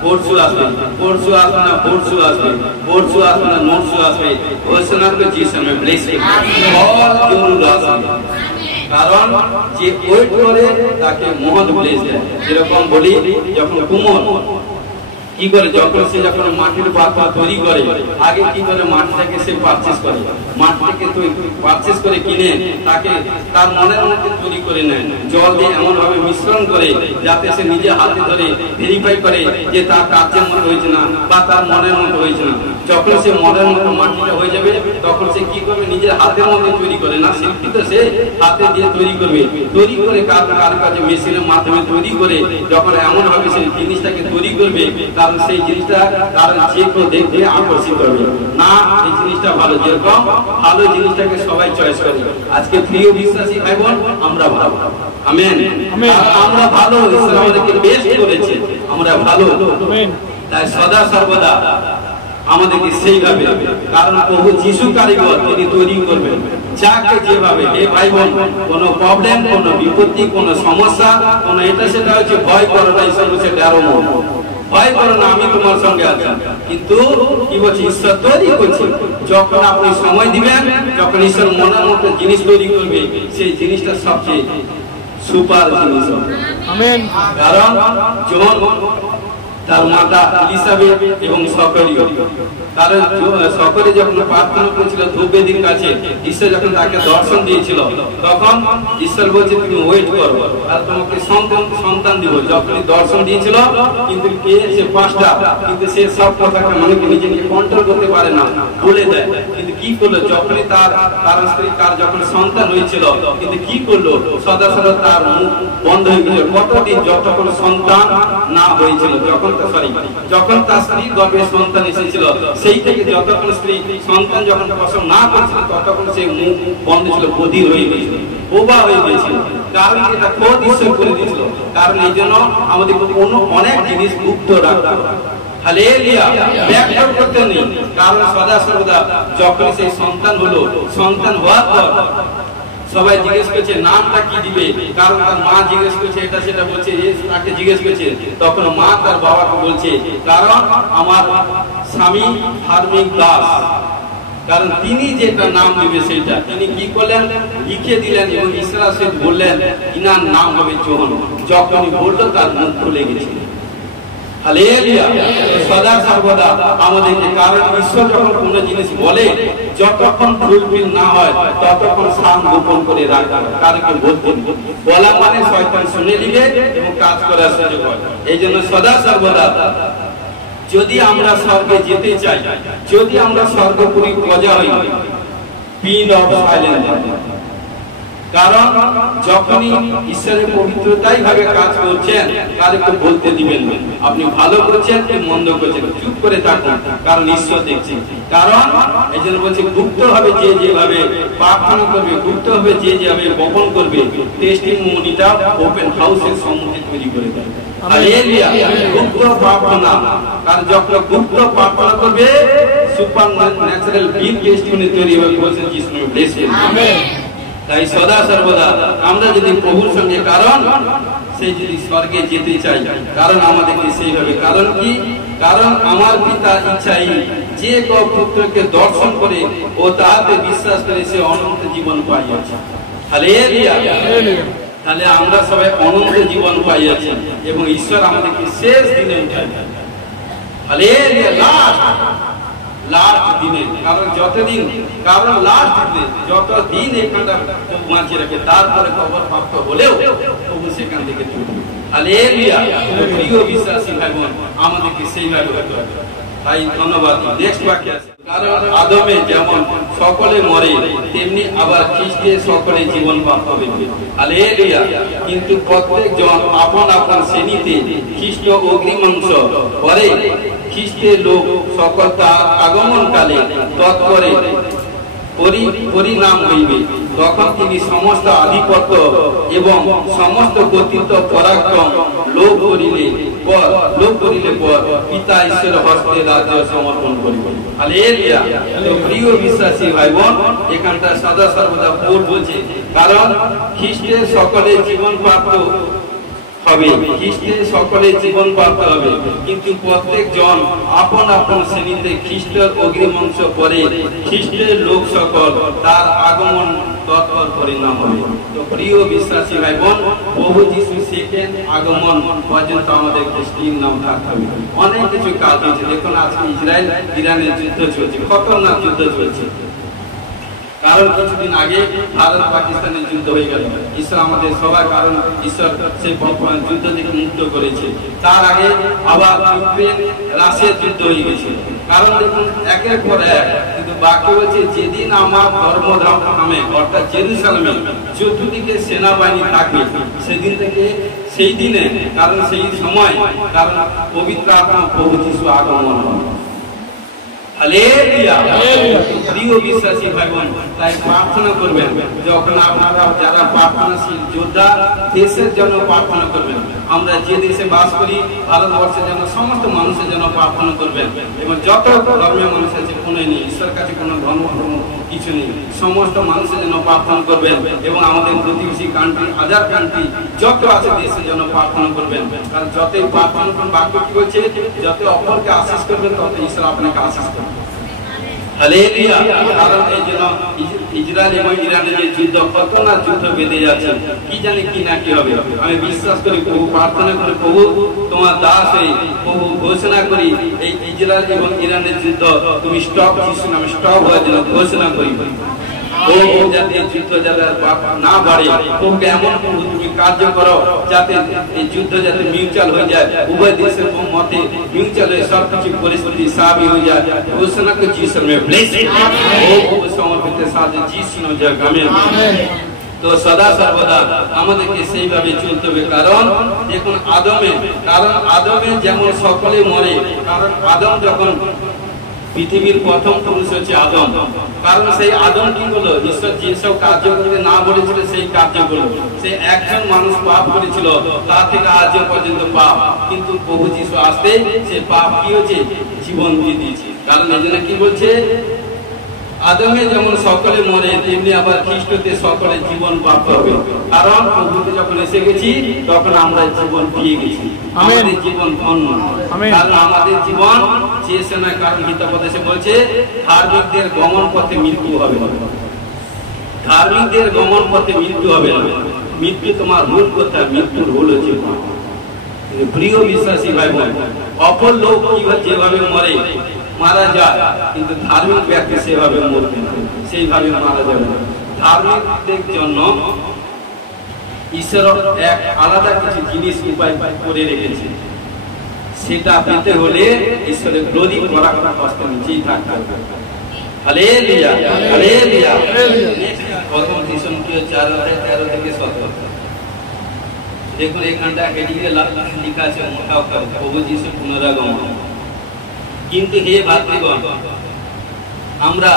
পরশু আসবে, পরশু আসবে না, পরশু আসবে, পরশু আসবে না, নরশু আসবে। ওসনাকে যিশু ব্লেস ফল জরুর আসবে। কারণ যে ওয়েট করে তাকে মহৎ ব্লেস দেয়। যেরকম বলি, যখন কুমোর কি করে, যখন মাটির পাতা তৈরি করে, আগে কি করে মাটিটাকে সে পারচেজ করে, মাটিটাকে পারচেজ করে কিনে তাকে তার মনের মধ্যে তৈরি করে নেয়, জল দিয়ে এমন ভাবে মিশ্রণ করে যাতে সে নিজে হাতে ধরে ভেরিফাই করে যে তার কাজের মতো হয়েছে না বা তার মনের মতো হয়েছে না। যখন সে মনের মতো মাটিটা হয়ে যাবে, তখন সে কি করবে, নিজের হাতের মধ্যে তৈরি করে না, শিল্পী সে হাতে দিয়ে তৈরি করবে, তৈরি করে কার কাছে মেশিনের মাধ্যমে তৈরি করে যখন এমন ভাবে সেই জিনিসটাকে তৈরি করবে, কারণ সেই জিনিসটা কারণ যে কেউ দেখবে আকর্ষিত হবে না, এই জিনিসটা ভালো। যেরকম ভালো জিনিসটাকে সবাই চয়েস করে। আজকে প্রিয় বিশ্বাসী ভাই বোন, আমরা ভালো, আমেন, আমরা ভালো, ঈশ্বর আমাদেরকে বেস্ট করেছে, আমরা ভালো। তাই সদা সর্বদা আমাদেরকে সেইভাবে, কারণ প্রভু যিশু কারিগর, তিনি তৈরি করবেন যাকে যেভাবে। হে ভাই বোন, কোন প্রবলেম, কোন বিপত্তি, কোন সমস্যা, কোন এটা সেটা হচ্ছে ভয় করাটা ঈশ্বর হচ্ছে ডেরো মন। ভয় করো না, আমি তোমার সঙ্গে আছি। কিন্তু কি বলছে, ঈশ্বর তৈরি করছে। যখন আপনি সময় দিবেন, যখন ঈশ্বর মনের মতো জিনিস তৈরি করবে, সেই জিনিসটা সবচেয়ে সুপার জিনিস হবে। আমেন। কারণ জন তার মাতা ইলিসাবেথ এবং সকরিও, কারণ সকলে যখন প্রার্থনা করেছিল ধূপবেদীর কাছে, ঈশ্বর যখন তাকে দর্শন দিয়েছিল, তখন ঈশ্বর বলছে তুমি ওয়েট করো আর তোমাকে সন্তান দিব। যখনই দর্শন দিয়েছিল, কিন্তু কে সে পাঁচটা, কিন্তু সে সব কথাকে মানুষকে নিজেকে কন্ট্রোল করতে পারে না, বলে দেয়। কিন্তু কি করলো, যখনই তার স্ত্রী তার যখন সন্তান হয়েছিল, কিন্তু কি করলো, সদা সদা তার মুখ বন্ধ হয়ে গেল। কতদিন, যতক্ষণ সন্তান না হয়েছিল, যখন তার স্ত্রী গর্ভে সন্তান এসেছিল, সেই থেকে যতক্ষণ স্ত্রী সন্তান যখন প্রসব না করেছিল, ততক্ষণ সে মুখ বন্ধ ছিল, বধির হয়ে গিয়েছিল, বোবা হয়ে গিয়েছিল। কারণ এটা খোদ ঈশ্বর করে দিয়েছিল। কারণ এই জন্য আমাদের অনেক জিনিস গুপ্ত রাখতে হবে। হালেলুয়া, ব্যাখ্যা করতে নেই। কারণ সদা সর্বদা যখন সেই সন্তান হলো, সন্তান হওয়ার পর সবাই জিজ্ঞেস করছে নামটা কি দিবে, কারণ তার মা জিজ্ঞেস করছে, এটা সেটা বলছে, তাকে জিজ্ঞেস করছে, তখন মা তার বাবাকে বলছে, কারণ আমার স্বামী ধার্মিক দাস, কারণ তিনি যেটা নাম দিবে সেটা তিনি কি করলেন, লিখে দিলেন এবং ইসরায়েল বললেন ইনার নাম হবে যোহন। যখনই বললো তার মুখ খুলে গেছে। হালেলুয়া, সদা সর্বদা আমাদেরকে, কারণ ঈশ্বর যখন কোনো জিনিস বলে, যতক্ষণ ফুলফিল না হয় ততক্ষণ সাম গোপন করে রাখা, কারকে বলতে বলা মানে শয়তান শুনে নিবে এবং কাজ করার সুযোগ হয়। এই জন্য সদা সর্বদা যদি আমরা স্বর্গে যেতে চাই, যদি আমরা স্বর্গপুরী প্রজা হই, পিন অফ সাইলেন্স। কারণ যখনই ঈশ্বরের পবিত্রতাই ভাবে কাজ করছেন, কারকে বলতে দিবেন না আপনি ভালো করছেন কি মন্দ করছেন, চুপ করে থাকুন, কারণ ঈশ্বর দেখছেন। কারণ এই জন্য বলছে গুপ্ত হবে যে যেভাবে প্রার্থনা করবে, গুপ্ত হবে যে যেভাবে বপন করবে, টেস্টিমনিটা ওপেন হাউসের সম্মুখে তৈরি করে দেয়। হালেলুয়া, গুপ্ত প্রার্থনা, কারণ যখন গুপ্ত প্রার্থনা করবে, সুপার ন্যাচারাল বিগ টেস্টিমনি তৈরি হবে। বলছেন যিশু ব্লেস হিম। আমেন। তাই সদা সর্বদা আমরা যদি প্রভুর সঙ্গে, কারণ সেই যদি স্বর্গে যেতে চাই, কারণ আমাদেরকে সেইভাবে, কারণ কি, কারণ আমার পিতার ইচ্ছাই যে পুত্রকে দর্শন করে ও তাহাতে বিশ্বাস করে সে অনন্ত জীবন পাইয়াছে। হালেলুয়া, তাহলে আমরা সবাই অনন্ত জীবন পাইয়াছি এবং ঈশ্বর আমাদেরকে শেষ দিনে উঠাইবেন। হালেলুয়া, লাস্ট দিনে, কারণ যতদিন, কারণ লাস্ট দিনে যতদিন এখানটা বাঁচিয়ে রাখে, তারপরে কবর প্রাপ্ত হলেও তবু সেখান থেকে তুলবে। হালেলুয়া, প্রিয় বিশ্বাসী ভাই বোন, আমাদেরকে সেইভাবে হতে হবে। তাই ধন্যবাদ। নেক্সট বাক্য আছে, কারণ আদমে যেমন সকলে মরে, তেমনি আবার খ্রিস্টে সকলে জীবন প্রাপ্ত হইবে। হালেলুয়া, কিন্তু প্রত্যেকজন আপন আপন শ্রেণীতে খ্রিস্ট অগ্নিমাংস করে। খ্রিস্টের লোক সকল তার আগমন কালে তৎপরে পরিণাম হইবে, তখন তিনি সমস্ত আধিপত্য এবং সমস্ত কর্তৃত্ব পরাক্রম লোভ করিলে পর পিতা ঈশ্বর হস্তে রাজ্য সমর্পণ করিবে। হালেলুয়া। তো প্রিয় বিশ্বাসী ভাই বোন, এখানটা সদা সর্বদা পৌল বলছে, কারণ খ্রিস্টের সকলে জীবন প্রাপ্ত হবে, খ্রিস্টে সকলে জীবন প্রাপ্ত হবে, কিন্তু প্রত্যেক জন আপন আপন শ্রেণীতে খ্রিস্টের অগ্নিমাংস পরে খ্রিস্টের লোক সকল তার আগমন তৎপর পরিণাম হবে। তো প্রিয় বিশ্বাসী ভাই বোন, প্রভু যিশু সেকেন্ড আগমন পর্যন্ত আমাদের খ্রিস্টির নাম থাকতে হবে। অনেক কিছু কাজ হয়েছে, দেখুন আজকে ইসরায়েল ইরানের যুদ্ধ চলছে, খতরনাক যুদ্ধ চলছে। কারণ কিছুদিন আগে ভারত পাকিস্তানের যুদ্ধ হয়ে গেল, ঈশ্বর আমাদের সবাই, কারণ ঈশ্বর সেই যুদ্ধ থেকে মুক্ত করেছে। তার আগে আবার ইউক্রেন রাশিয়ার যুদ্ধ হয়ে গেছে। কারণ দেখুন একের পর এক, কিন্তু বাক্য বলছে যেদিন আমার ধর্মধাম থামে, অর্থাৎ জেরুজালেমে চতুর্দিকে সেনাবাহিনী থাকবে, সেদিন থেকে সেই দিনে, কারণ সেই সময়, কারণ পবিত্র আত্মা প্রভু যিশু আগমন হবে। হালেলুয়া। প্রিয় বিশ্বাসী ভাই বোন, তাই প্রার্থনা করবেন, যখন আপনারা যারা প্রার্থনাশীল যোদ্ধা, দেশের জন্য প্রার্থনা করবেন। আমরা যে দেশে বাস করি, ভারতবর্ষের জন্য সমস্ত মানুষের জন্য প্রার্থনা করবেন। এবং যত ধর্মীয় মানুষ আছে, কোনো নেই, ঈশ্বরের কাছে কোনো ধর্ম কিছু নেই। সমস্ত মানুষের জন্য প্রার্থনা করবেন এবং আমাদের প্রতিবেশী কান্ট্রি, আদার কান্ট্রি যত আছে দেশের জন্য প্রার্থনা করবেন। কারণ যতই প্রার্থনা করবেন, বাক্য কি বলছে, যত অপরকে আশীষ করবেন তত ঈশ্বর আপনাকে আশীষ করবেন। হালেলুয়া। কারণ এই জন্য ইসরায়েল এবং ইরানের যে যুদ্ধ, কত না যুদ্ধ বেঁধে যাচ্ছে, কি জানি কি না কি হবে। আমি বিশ্বাস করি, প্রভু প্রার্থনা করি, প্রভু তোমার দাস হয়ে প্রভু ঘোষণা করি, এই ইসরায়েল এবং ইরানের যুদ্ধ তুমি স্টপ, যিশু নামে স্টপ হওয়ার জন্য ঘোষণা করি। যাতে যুদ্ধ যাতে না বাড়ে, প্রভুকে এমন তুমি কার্য করো যাতে এই যুদ্ধ যাতে মিউচুয়াল হয়ে যায়, উভয় দেশের মতে মিউচুয়াল হয়ে সবকিছু পরিস্থিতি স্বাভাবিক হয়ে যায়। ঘোষণা করে যিশু নামে ব্লেসিং ও সমর্পিত সাথে যিশু নামে জয়। আমেন। তো সদা সর্বদা আমাদেরকে সেইভাবে চলতে হবে। কারণ দেখুন আদমে যেমন সকলে মরে, কারণ আদম যখন পৃথিবীর প্রথম পুরুষ হচ্ছে আদম। কারণ সেই আদম কি করলো, ঈশ্বর যেসব কার্য করতে না বলেছিল সেই কার্য করলো। সে একজন মানুষ পাপ করেছিল, তা থেকে আজ পর্যন্ত পাপ। কিন্তু প্রভু যিশু আসতে সে পাপ কি হয়েছে, জীবন দিয়ে দিয়েছে। কারণ এই জন্য কি বলছে, আদমে যেমন সকলে মরে, তেমনি আবার খ্রিস্টতে সকলে জীবন প্রাপ্ত হবে। কারণ প্রভুতে যখন এসে গেছি তখন আমরা জীবন পেয়ে গেছি, আমাদের জীবন ধন্য। কারণ আমাদের জীবন চেয়েছে না, কারণ গীতাপদেশে বলছে ধার্মিকদের গমন পথে মৃত্যু হবে না। ধার্মিকদের গমন পথে মৃত্যু হবে না। মৃত্যু তোমার রোল কোথায়, মৃত্যুর রোল হচ্ছে প্রিয় বিশ্বাসী ভাই বোন, অপর লোক যেভাবে মরে মারা যায়, কিন্তু ধার্মিক ব্যক্তি সেভাবে মরবে, সেইভাবে মারা যাবে। ধার্মিকদের জন্য ঈশ্বর এক আলাদা কিছু জিনিস উপায় করে রেখেছে, সেটা পেতে হলে ঈশ্বরের গ্লোরি করা কষ্ট নিচেই থাকতে হবে। Hallelujah, hallelujah. প্রথম থিসলনিকে 4:13 থেকে 17। দেখুন এখানটা হেডিংয়ে লেখা আছে মোটা করে, প্রভু যিশু পুনরাগমন। কিন্তু হে ভাতৃগণ, আমরা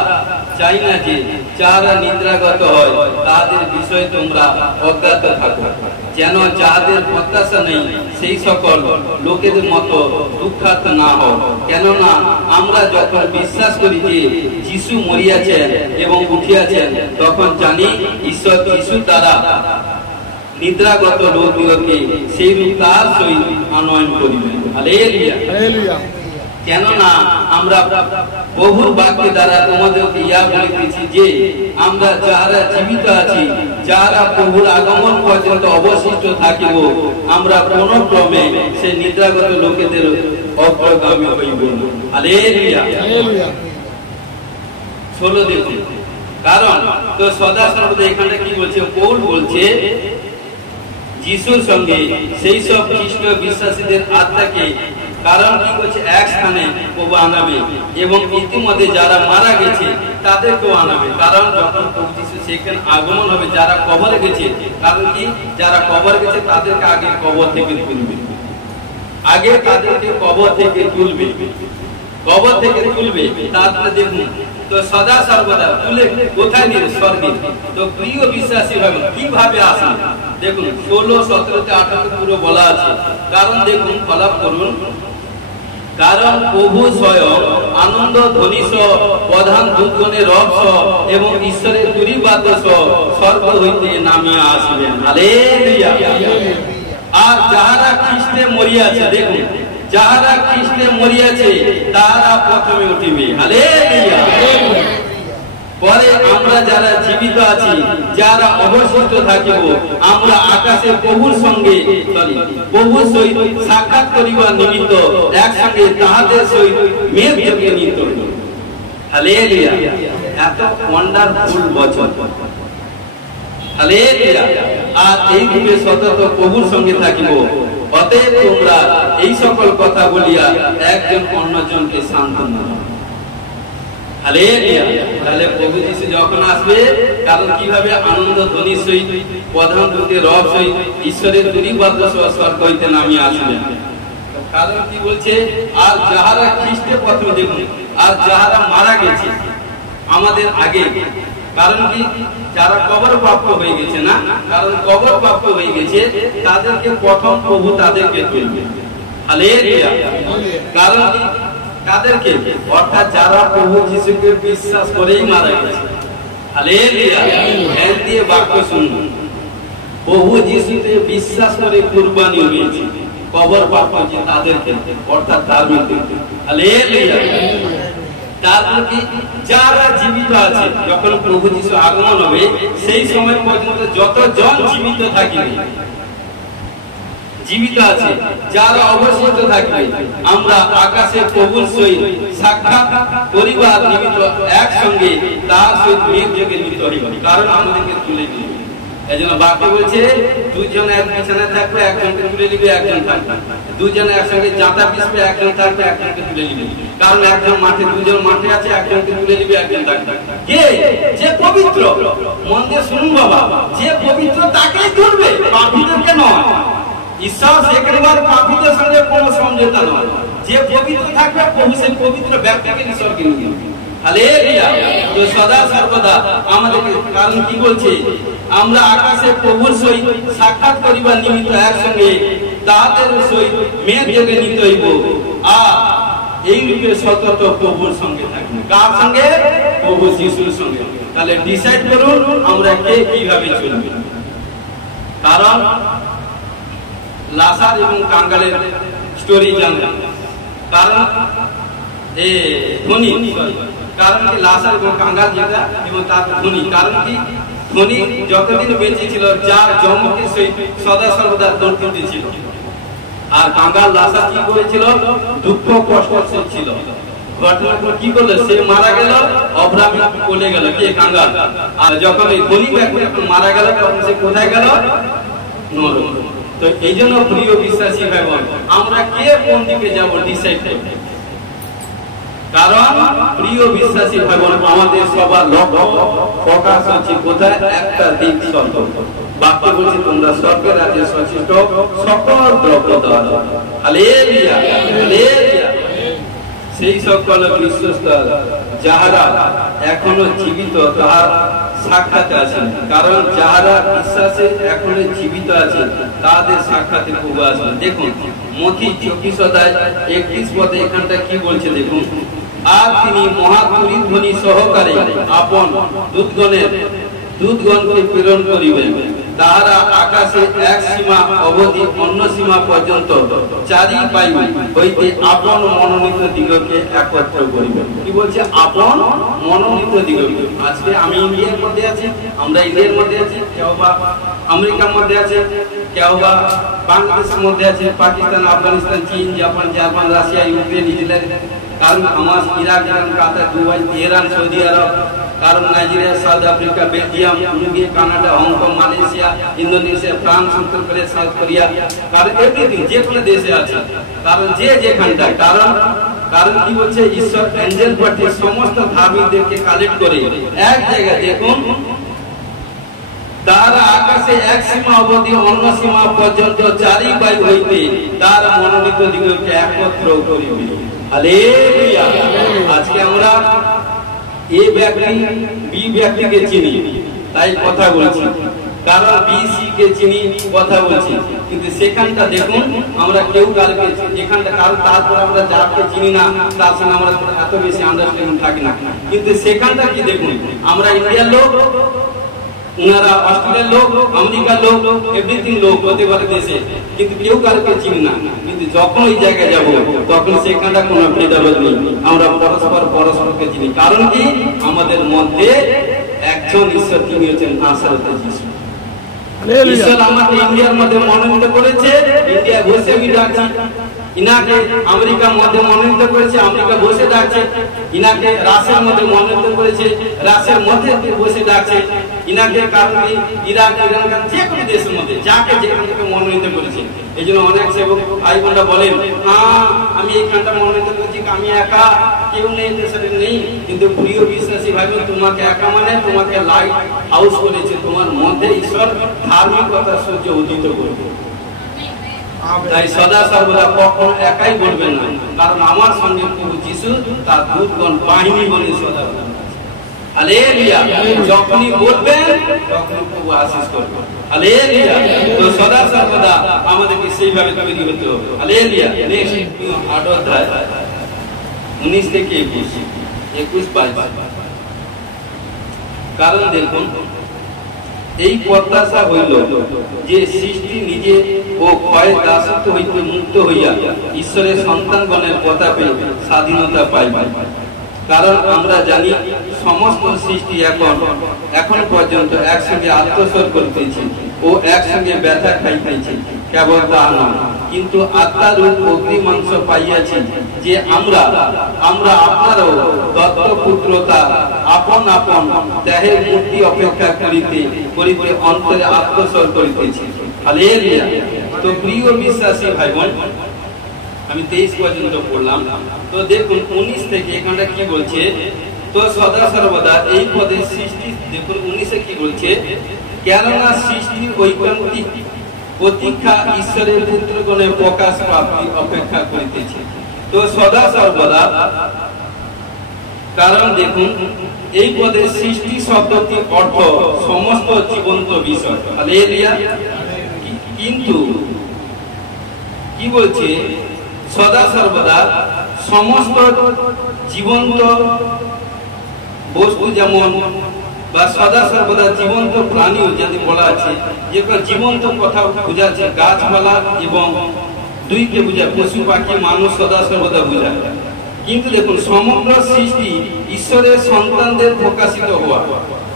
চাই না যে যারা নিদ্রাগত হয় তাদের বিষয়ে তোমরা অজ্ঞাত থাকো, যেন যাদের প্রত্যাশা নেই সেই সকল লোকেদের মতো দুঃখার্ত না হও। কেননা আমরা যখন বিশ্বাস করি যে যিশু মরিয়াছেন এবং উঠিয়াছেন, তখন জানি ঈশ্বর যিশু দ্বারা নিদ্রাগত লোকদিগকে সেই রূপ তার সহিত আনয়ন করিবেন। Hallelujah, hallelujah. কেননা আমরা প্রভুর বাক্যের দ্বারা তোমাদেরকে ইয়া বলিতেছি যে আমরা যারা জীবিত আছি, যারা প্রভুর আগমন পর্যন্ত অবশিষ্ট থাকিব, আমরা কোন ক্রমে সে নিদ্রাগত লোকেদের অগ্রগামী হইব না। Hallelujah, hallelujah. 16 দেখুন। কারণ তো সদা সর্বদা এখানে কি বলছে, পৌল বলছে যিশুর সঙ্গে সেই সব খ্রিস্ট বিশ্বাসীদের আত্মাকে, কারণ কি বলছে, এক স্থানে প্রভু আনাবে এবং ইতিমধ্যে যারা মারা গেছে তাদেরকেও আনাবে। কারণ যখন প্রভু যিশু সেখানে আগমন হবে, যারা কবরে গেছে, কারণ কি যারা কবর গেছে তাদেরকে আগে কবর থেকে তুলবে, আগে তাদেরকে কবর থেকে তুলবে, কবর থেকে তুলবে। তারপরে দেখুন তো সদা সর্বদা তুলে কোথায় নিয়ে, স্বর্গে। তো প্রিয় বিশ্বাসী হবে কিভাবে আসে, দেখুন 16, 17, 18 পুরো বলা আছে। কারণ দেখুন ফলাপ করুন, কারণ প্রভু স্বয়ং আনন্দ ধ্বনি সহ, প্রধান দূতগণের রব সহ এবং ঈশ্বরের তুরীবাদ্য সহ স্বর্গ হইতে নামিয়া আসবেন। হালেলুয়া। আর যাহারা খ্রিস্টে মরিয়াছে, দেখুন যাহারা খ্রিস্টে মরিয়াছে তারা প্রথমে উঠিবে। হালেলুয়া। পরে আমরা যারা জীবিত আছি, যারা অবশিষ্ট থাকিব, আমরা আকাশে প্রভুর সঙ্গে প্রভুর সহিত সাক্ষাৎ করিবার নিমিত্ত একসঙ্গে তাহাদের সহিত মেঘযোগে নিত। হালেলুয়া। এত ওয়ান্ডারফুল বচন। হালেলুয়া। আর এই রূপে সতত প্রভুর সঙ্গে থাকিব। অতএব তোমরা এই সকল কথা বলিয়া একজন অন্যজনকে সান্ত্বনা দাও। হালেলুয়া। তাহলে প্রভু যিশু যখন আসবে, কারণ কিভাবে আনন্দ ধ্বনির সহিত, প্রধান দূতের রব সহিত, ঈশ্বরের তুরীবাদ্য সহ স্বর্গ হইতে নামিয়ে আসবেন। কারণ কি বলছে, আর যাহারা খ্রিস্টে প্রথমে, দেখুন আর যাহারা মারা গেছে আমাদের আগে, কারণ কি যারা কবর প্রাপ্ত হয়ে গেছে না, কারণ কবর প্রাপ্ত হয়ে গেছে তাদেরকে প্রথম প্রভু তাদেরকে তুলবে। হালেলুয়া। কারণ তাদেরকে, অর্থাৎ যারা প্রভু যিশুকে বিশ্বাস করেই মারা গেছে, হালেলুয়া। ধ্যান দিয়ে বাক্য শুনুন। প্রভু যিশুতে বিশ্বাস করে কুরবানি হয়েছে কবর পাপ হয়েছে তাদেরকে, অর্থাৎ ধার্মিকদের। হালেলুয়া। তারপর কি যারা জীবিত আছে, যখন প্রভু যিশু আগমন হবে সেই সময় পর্যন্ত যতজন জীবিত থাকবে, জীবিত আছে, যারা অবশিষ্ট থাকবে, আমরা আকাশে প্রভুর সহিত সাক্ষাৎ পরিবার নিমিত্ত একসঙ্গে তার সহিত মেঘযোগে মিলিত হইব, কারণ আমাদেরকে তুলে নিবে। এই জন্য বাক্য বলছে দুজন এক বিছানায় থাকবে, একজনকে তুলে নিবে, একজন থাকবে। দুজন একসঙ্গে জাঁতা পিছবে, একজন থাকবে, একজনকে তুলে নিবে, কারণ একজন মাঠে, দুজন মাঠে আছে, একজনকে তুলে নিবে, একজন থাকবে। কে? যে পবিত্র। মন দিয়ে শুনুন বাবা, যে পবিত্র তাকেই তুলবে, পাপীদেরকে নয়। ঈশ্বর সেকেন্ডবার পাপীদের সঙ্গে কোনো সমঝোতা নয়। যে পবিত্র থাকবে প্রভু সেই পবিত্র ব্যক্তিকে ঈশ্বরকে নিয়ে নেবে। হালেলুয়া। তো সদা সর্বদা আমাদেরকে, কারণ কি বলছে, আমরা আকাশে প্রভুর সহিত সাক্ষাৎ করিবার নিমিত্ত একসঙ্গে তাদের সহিত মেঘযোগে নিতে হইব, আর এই রূপে সতত প্রভুর সঙ্গে থাকবে। কার সঙ্গে? প্রভু যিশুর সঙ্গে। তাহলে ডিসাইড করুন আমরা কে কিভাবে চলবে। কারণ লাসার এবং কাঙ্গালের স্টোরি জানলাম, কারণ ধনী, কারণ কি লাসার এবং কাঙ্গাল যেটা এবং তার ধনী, কারণ কি ধনী যতদিন বেঁচে ছিল যার জমকে সেই সদা সর্বদা দৌড়তে ছিল, আর কাঙ্গাল লাসার কি করেছিল? দুঃখ কষ্ট ছিল। ঘটনার পর কি করলো? সে মারা গেল, অব্রাহাম কোলে গেল, কে? কাঙ্গাল। আর যখন এই ধনী ব্যক্তি মারা গেল তখন সে কোথায় গেল? নরক। তো এই জন্য প্রিয় বিশ্বাসী ভাই বোন, আমরা কে কোন দিকে যাব ডিসাইড করব। কারণ প্রিয় বিশ্বাসী ভাই বোন, আমাদের সবার লক্ষ্য ফোকাস হচ্ছে কোথায়? একটা দিক, স্বর্গ। বাক্য বলছে তোমরা স্বর্গের রাজ্যে সচেষ্ট সকল দ্রব্য দাও। Hallelujah, hallelujah. সেই সকল বিশ্বস্ত যাহারা এখনো জীবিত তাহার সাক্ষাতে আছেন, কারণ যাহারা বিশ্বাসে এখনো জীবিত আছে তাদের সাক্ষাতে প্রভু আসবেন। দেখুন মথি 24 অধ্যায় 31 পদে এখানটা কি বলছে দেখুন। আর তিনি মহাপরিধ্বনি সহকারে আপন দূতগণকে প্রেরণ করিবেন, তাহারা আকাশে এক সীমা অবধি অন্য সীমা পর্যন্ত চারি বায়ু হইতে আপন মনোনীত দিগকে একত্র করিবেন। কি বলছে? আপন মনোনীত দিগকে। আজকে আমি ইন্ডিয়ার মধ্যে আছি, আমরা ইন্ডিয়ার মধ্যে আছি, কেউ বা আমেরিকার মধ্যে আছে, কেউ বা বাংলাদেশের মধ্যে আছে, পাকিস্তান, আফগানিস্তান, চীন, Japan, German, Russia, Ukraine, New Zealand, কারণ আমার ইরাক, ইরান, কাতার, দুবাই, তেহরান, সৌদি আরব, কারণ Nigeria, south Africa, Belgium, Uruguay, Canada, Hong Kong, Malaysia, Indonesia, France, Uttar Pradesh, south Korea, কারণ এভরিথিং যে কোনো দেশে আছে, কারণ যে যেখানটায়, কারণ কি বলছে? ঈশ্বর এঞ্জেল পাঠিয়ে সমস্ত ধার্মিকদেরকে কালেক্ট করে এক জায়গায়। দেখুন তারা আকাশে এক সীমা অবধি অন্য সীমা পর্যন্ত চারি বায়ু হইতে তার মনোনীত দিগকে একত্র করিবে। হালেলুয়া। আজকে আমরা এ ব্যক্তি বি ব্যক্তিকে চিনি তাই কথা বলছি, কারণ বি সি কে চিনি কথা বলছি, কিন্তু সেখানটা দেখুন আমরা কেউ কালকে এখানটা, কারণ তারপর আমরা যাকে চিনি না তার সঙ্গে আমরা এত বেশি আন্ডারস্ট্যান্ডিং থাকি না, কিন্তু সেখানটা কি দেখুন আমরা ইন্ডিয়ার লোক, উনারা অস্ট্রেলিয়ার লোক, আমেরিকার লোক, এভরিথিং লোক হতে পারে দেশে, কিন্তু কেউ কাউকে চিনি না। কিন্তু যখন ওই জায়গায় যাব তখন সেখানটা কোনো ভেদাভেদ নেই, আমরা পরস্পরকে চিনি। কারণ কি? আমাদের মধ্যে একজন ঈশ্বর, তিনি হচ্ছেন নাসারতে যিশু। ঈশ্বর আমাকে ইন্ডিয়ার মধ্যে মনোনীত করেছে, ইন্ডিয়া বসে আমি ডাকছি, ইনাকে আমেরিকার মধ্যে মনোনীত করেছে, আমেরিকা বসে ডাকছে, ইনাকে রাশিয়ার মধ্যে মনোনীত করেছে, রাশিয়ার মধ্যে বসে ডাকছে, ইনাকে কারণ ইরাক, ইরান, যে কোনো দেশের মধ্যে যাকে যেখান থেকে মনোনীত করেছে। এই জন্য অনেক সেবক ভাই বোনরা বলেন, হ্যাঁ আমি এইখানটা মনোনীত করেছি, আমি একা, কেউ নেই দেশে নেই। কিন্তু প্রিয় বিশ্বাসী ভাই বোন, তোমাকে একা মানে তোমাকে লাইট হাউস করেছে, তোমার মধ্যে ঈশ্বর ধার্মিকতা সূর্য উদিত করবে। তাই সদা সর্বদা কখনো একাই বলবেন না, কারণ আমার সঙ্গে প্রভু যিশু তার দূতগণ বাহিনী বলে সদা। হালেলুয়া। যখনই বলবেন তখনই প্রভু আশীষ করবেন। হালেলুয়া। তো সদা সর্বদা আমাদেরকে সেইভাবে তৈরি হতে হবে। হালেলুয়া। নেক্সট 8 অধ্যায় 19 থেকে 21, 22। কারণ দেখুন, এই প্রত্যাশা হইল যে সৃষ্টি নিজে ও ক্ষয় দাসত্ব হইতে মুক্ত হইয়া ঈশ্বরের সন্তানগণের প্রতাপে স্বাধীনতা পাইবে। কারণ আমরা জানি সমস্ত সৃষ্টি এখন পর্যন্ত একসঙ্গে আত্মস্বর করিতেছে ও একসঙ্গে ব্যথা খাইতেছে, কেবল তা নয়, কিন্তু আত্মারূপ অগ্নিমাংস পাইয়াছি যে আমরা আপনারও দত্তপুত্রতা আপন আপন দেহের মূর্তি অপেক্ষা করিতে অন্তরে আত্মস্বর করিতেছি। হালেলুয়া। তো প্রিয় বিশ্বাসী ভাই বোন, আমি 23 পর্যন্ত পড়লাম। তো দেখুন 19 থেকে এখানটা কি বলছে, তো সদা সর্বদা এই পদে সৃষ্টি, দেখুন 19 কি বলছে, কেননা সৃষ্টির ঐকান্তিক প্রতীক্ষা ঈশ্বরের পুত্রগণের প্রকাশ প্রাপ্তি অপেক্ষা করিতেছে। তো সদা সর্বদা, কারণ দেখুন এই পদে সৃষ্টি শব্দটি অর্থ সমস্ত জীবন্ত বিষয়। হালেলুয়া। কিন্তু কি বলছে, সদা সর্বদা সমস্ত জীবন্ত বস্তু, যেমন বা সদা সর্বদা জীবন্ত প্রাণীও যদি বলা আছে, যে জীবন্ত কথা বোঝাচ্ছে গাছপালা এবং দুইকে বোঝায়, পশু পাখি মানুষ সদা সর্বদা বোঝায়। কিন্তু দেখুন সমগ্র সৃষ্টি ঈশ্বরের সন্তানদের প্রকাশিত হওয়া,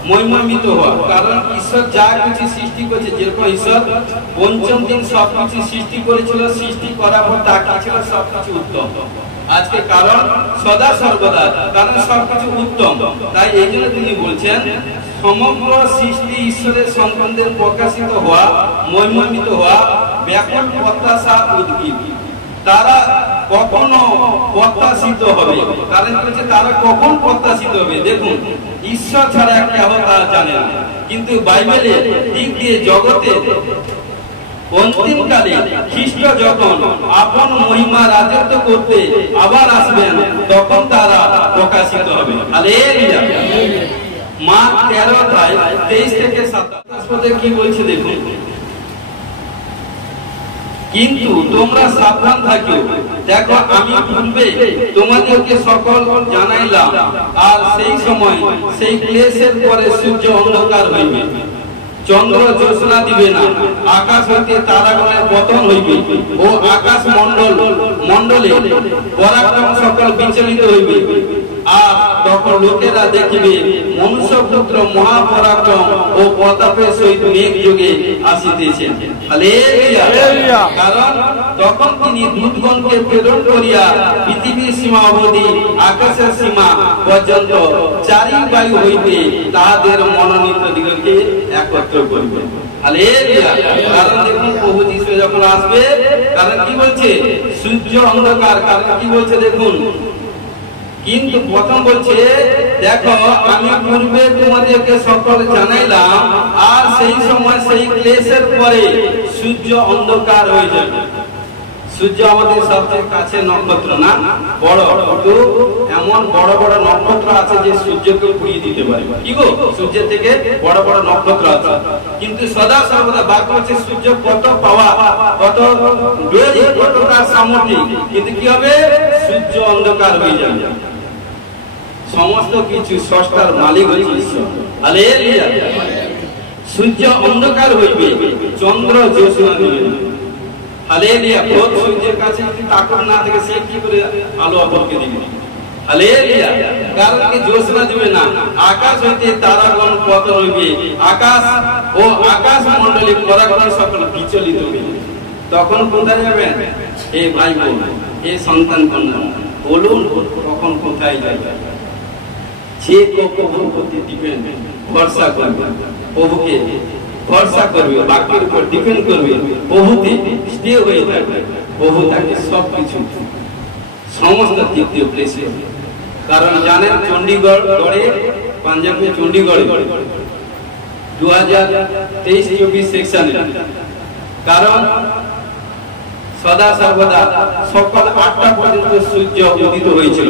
মহিমান্বিত হওয়া। কারণ ঈশ্বর যা কিছু সৃষ্টি করেছে, যেরকম ঈশ্বর পঞ্চম দিন সবকিছু সৃষ্টি করেছিল, সৃষ্টি করার পর তা কি ছিল, সবকিছু উত্তম। আজকে কারণ সদা সর্বদা, কারণ সবকিছু উত্তম, তাই এই জন্য তিনি বলছেন সমগ্র সৃষ্টি ঈশ্বরের সন্তানদের প্রকাশিত হওয়া, মহিমান্বিত হওয়া, ব্যাপক প্রত্যাশা উদ্গীত। তারা কখনো প্রত্যাশিত হবে, কারণ হচ্ছে তারা কখন প্রত্যাশিত হবে। দেখুন ঈশ্বর ছাড়া কেউ তারা জানে না, কিন্তু বাইবেলের দিক দিয়ে জগতে অন্তিমকালে খ্রিস্ট যখন আপন মহিমা রাজত্ব করতে আবার আসবেন, তখন তারা প্রকাশিত হবে। হালেলুয়া। মার্ক 13:23 থেকে 27 পদে কি বলছে দেখুন, কিন্তু তোমরা সাবধান থাকিও, দেখো আমি পূর্বে তোমাদেরকে সকল জানাইলাম, আর সেই সময় সেই ক্লেশের পরে সূর্য অন্ধকার হইবে, চন্দ্র জ্যোৎস্না দিবে না, আকাশ হইতে তারাগণের পতন হইবে ও আকাশ মণ্ডলে পরাক্রম সকল বিচলিত হইবে। আর তখন লোকেরা দেখিবে মনুষ্যপুত্র মহাপরাক্রম ও প্রতাপের সহিত মেঘ যোগে আসিতেছেন। হালেলুয়া। কারণ তখন তিনি দূতগণকে প্রেরণ করিয়া পৃথিবীর সীমা অবধি আকাশের সীমা পর্যন্ত চারি বায়ু হইতে তাহাদের মনোনীত দিগকে একত্র করিবেন। হালেলুয়া। কারণ দেখুন প্রভু যিশু যখন আসবে, কারণ কি বলছে, সূর্য অন্ধকার, কারণ কি বলছে দেখুন, কিন্তু প্রথম বলছে দেখো আমি পূর্বে তোমাদেরকে সকল জানাইলাম, আর সেই সময় সেই ক্লেশের পরে সূর্য অন্ধকার হয়ে যাবে। সূর্য আমাদের সবচেয়ে কাছে নক্ষত্র না, বড়, কিন্তু এমন বড় বড় নক্ষত্র আছে যে সূর্যকে পুড়িয়ে দিতে পারে। কি গো, সূর্যের থেকে বড় বড় নক্ষত্র আছে, কিন্তু সদা সর্বদা বাক্য হচ্ছে সূর্য কত পাওয়া, কত বেশি, কত তার সামর্থ্য, কিন্তু কি হবে, সূর্য অন্ধকার হয়ে যাবে। সমস্ত কিছু স্রষ্টার মালিক হচ্ছে ঈশ্বর। হালেলুয়া। সূর্য অন্ধকার হইবে, চন্দ্র জ্যোৎস্না দিবে না। হালেলুয়া। রোজ সূর্যের কাছে যদি তাকানো না থাকে, সে কি করে আলো অপরকে দিবে। হালেলুয়া। কারণ কি জ্যোৎস্না দিবে না, আকাশ হইতে তারাগণ পতন হইবে, আকাশ ও আকাশ মণ্ডলী পরাক্রম সকল বিচলিত হইবে। তখন কোথায় যাবেন? এ ভাই বোন, এ সন্তান কন্যা, বলুন তখন কোথায় যাবে? যে প্রভুর প্রতি ডিপেন্ড, ভরসা করবে, প্রভুকে ভরসা করবে, বাক্যের উপর ডিপেন্ড করবে, প্রভুতে স্টে হয়ে থাকবে, প্রভু তাকে সবকিছু সমস্ত দিক দিয়ে প্লেসে। কারণ জানেন চণ্ডীগড়ে, পাঞ্জাবে চণ্ডীগড়ে 2023-24 সেকশনে, কারণ সদা সর্বদা সকাল 8টা পর্যন্ত সূর্য উদিত হয়েছিল,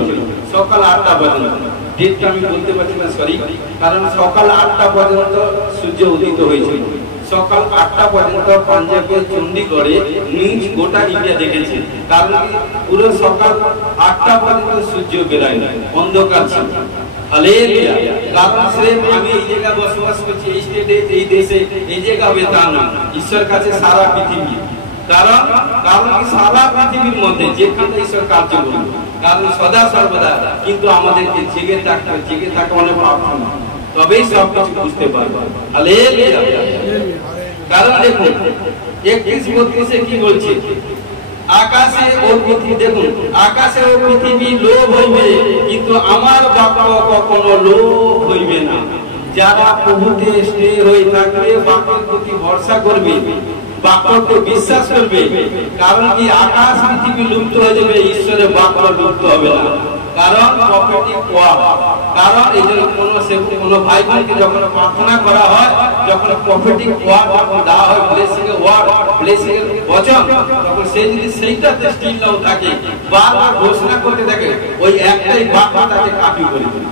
সকাল 8টা পর্যন্ত। ডেটটা আমি বলতে পারছি না, সরি, কারণ সকাল 8টা পর্যন্ত সূর্য উদিত হয়েছিল। সকাল 8টা পর্যন্ত পাঞ্জাবের চণ্ডীগড়ে নিউজ গোটা ইন্ডিয়া দেখেছে, কারণ পুরো সকাল 8টা পর্যন্ত সূর্য বেরায়, অন্ধকার ছিল। হালেলুয়া। কারণ স্রেফ আমি এই জায়গায় বসবাস করছি, এই স্টেটে, এই দেশে, এই জায়গা হবে তা না, ঈশ্বর কাছে সারা পৃথিবী। কারণ কি সারা পৃথিবীর মধ্যে যেখানে ঈশ্বর কার্য করবে, কারণ সদা সর্বদা কিন্তু আমাদেরকে জেগে থাকা অনেক প্রার্থনা, তবেই সবকিছু বুঝতে পারবো। হালেলুয়া। কারণ দেখুন 31-32 কি বলছে, আকাশে ও পৃথিবী, দেখুন আকাশে ও পৃথিবী লোভ হইবে কিন্তু আমার বাক্য কখনো লোভ হইবে না। যারা প্রভুতে স্থির হয়ে থাকবে, বাক্যের প্রতি ভরসা করবে, বাক্যকে বিশ্বাস করবে, কারণ কি আকাশ পৃথিবী লুপ্ত হয়ে যাবে, ঈশ্বরের বাক্য লুপ্ত হবে না। কারণ প্রফেটিক ওয়ার্ড, কারণ এই জন্য কোন ভাই বোনকে যখন প্রার্থনা করা হয়, যখন প্রফেটিক ওয়ার্ড যখন দেওয়া হয়, ব্লেসিং এর ওয়ার্ড, ব্লেসিং এর বচন, তখন সে যদি সেইটাতে স্টিল নাও থাকে, বারবার ঘোষণা করতে থাকে, ওই একটাই বাক্য তাকে কাপি করে দেবে।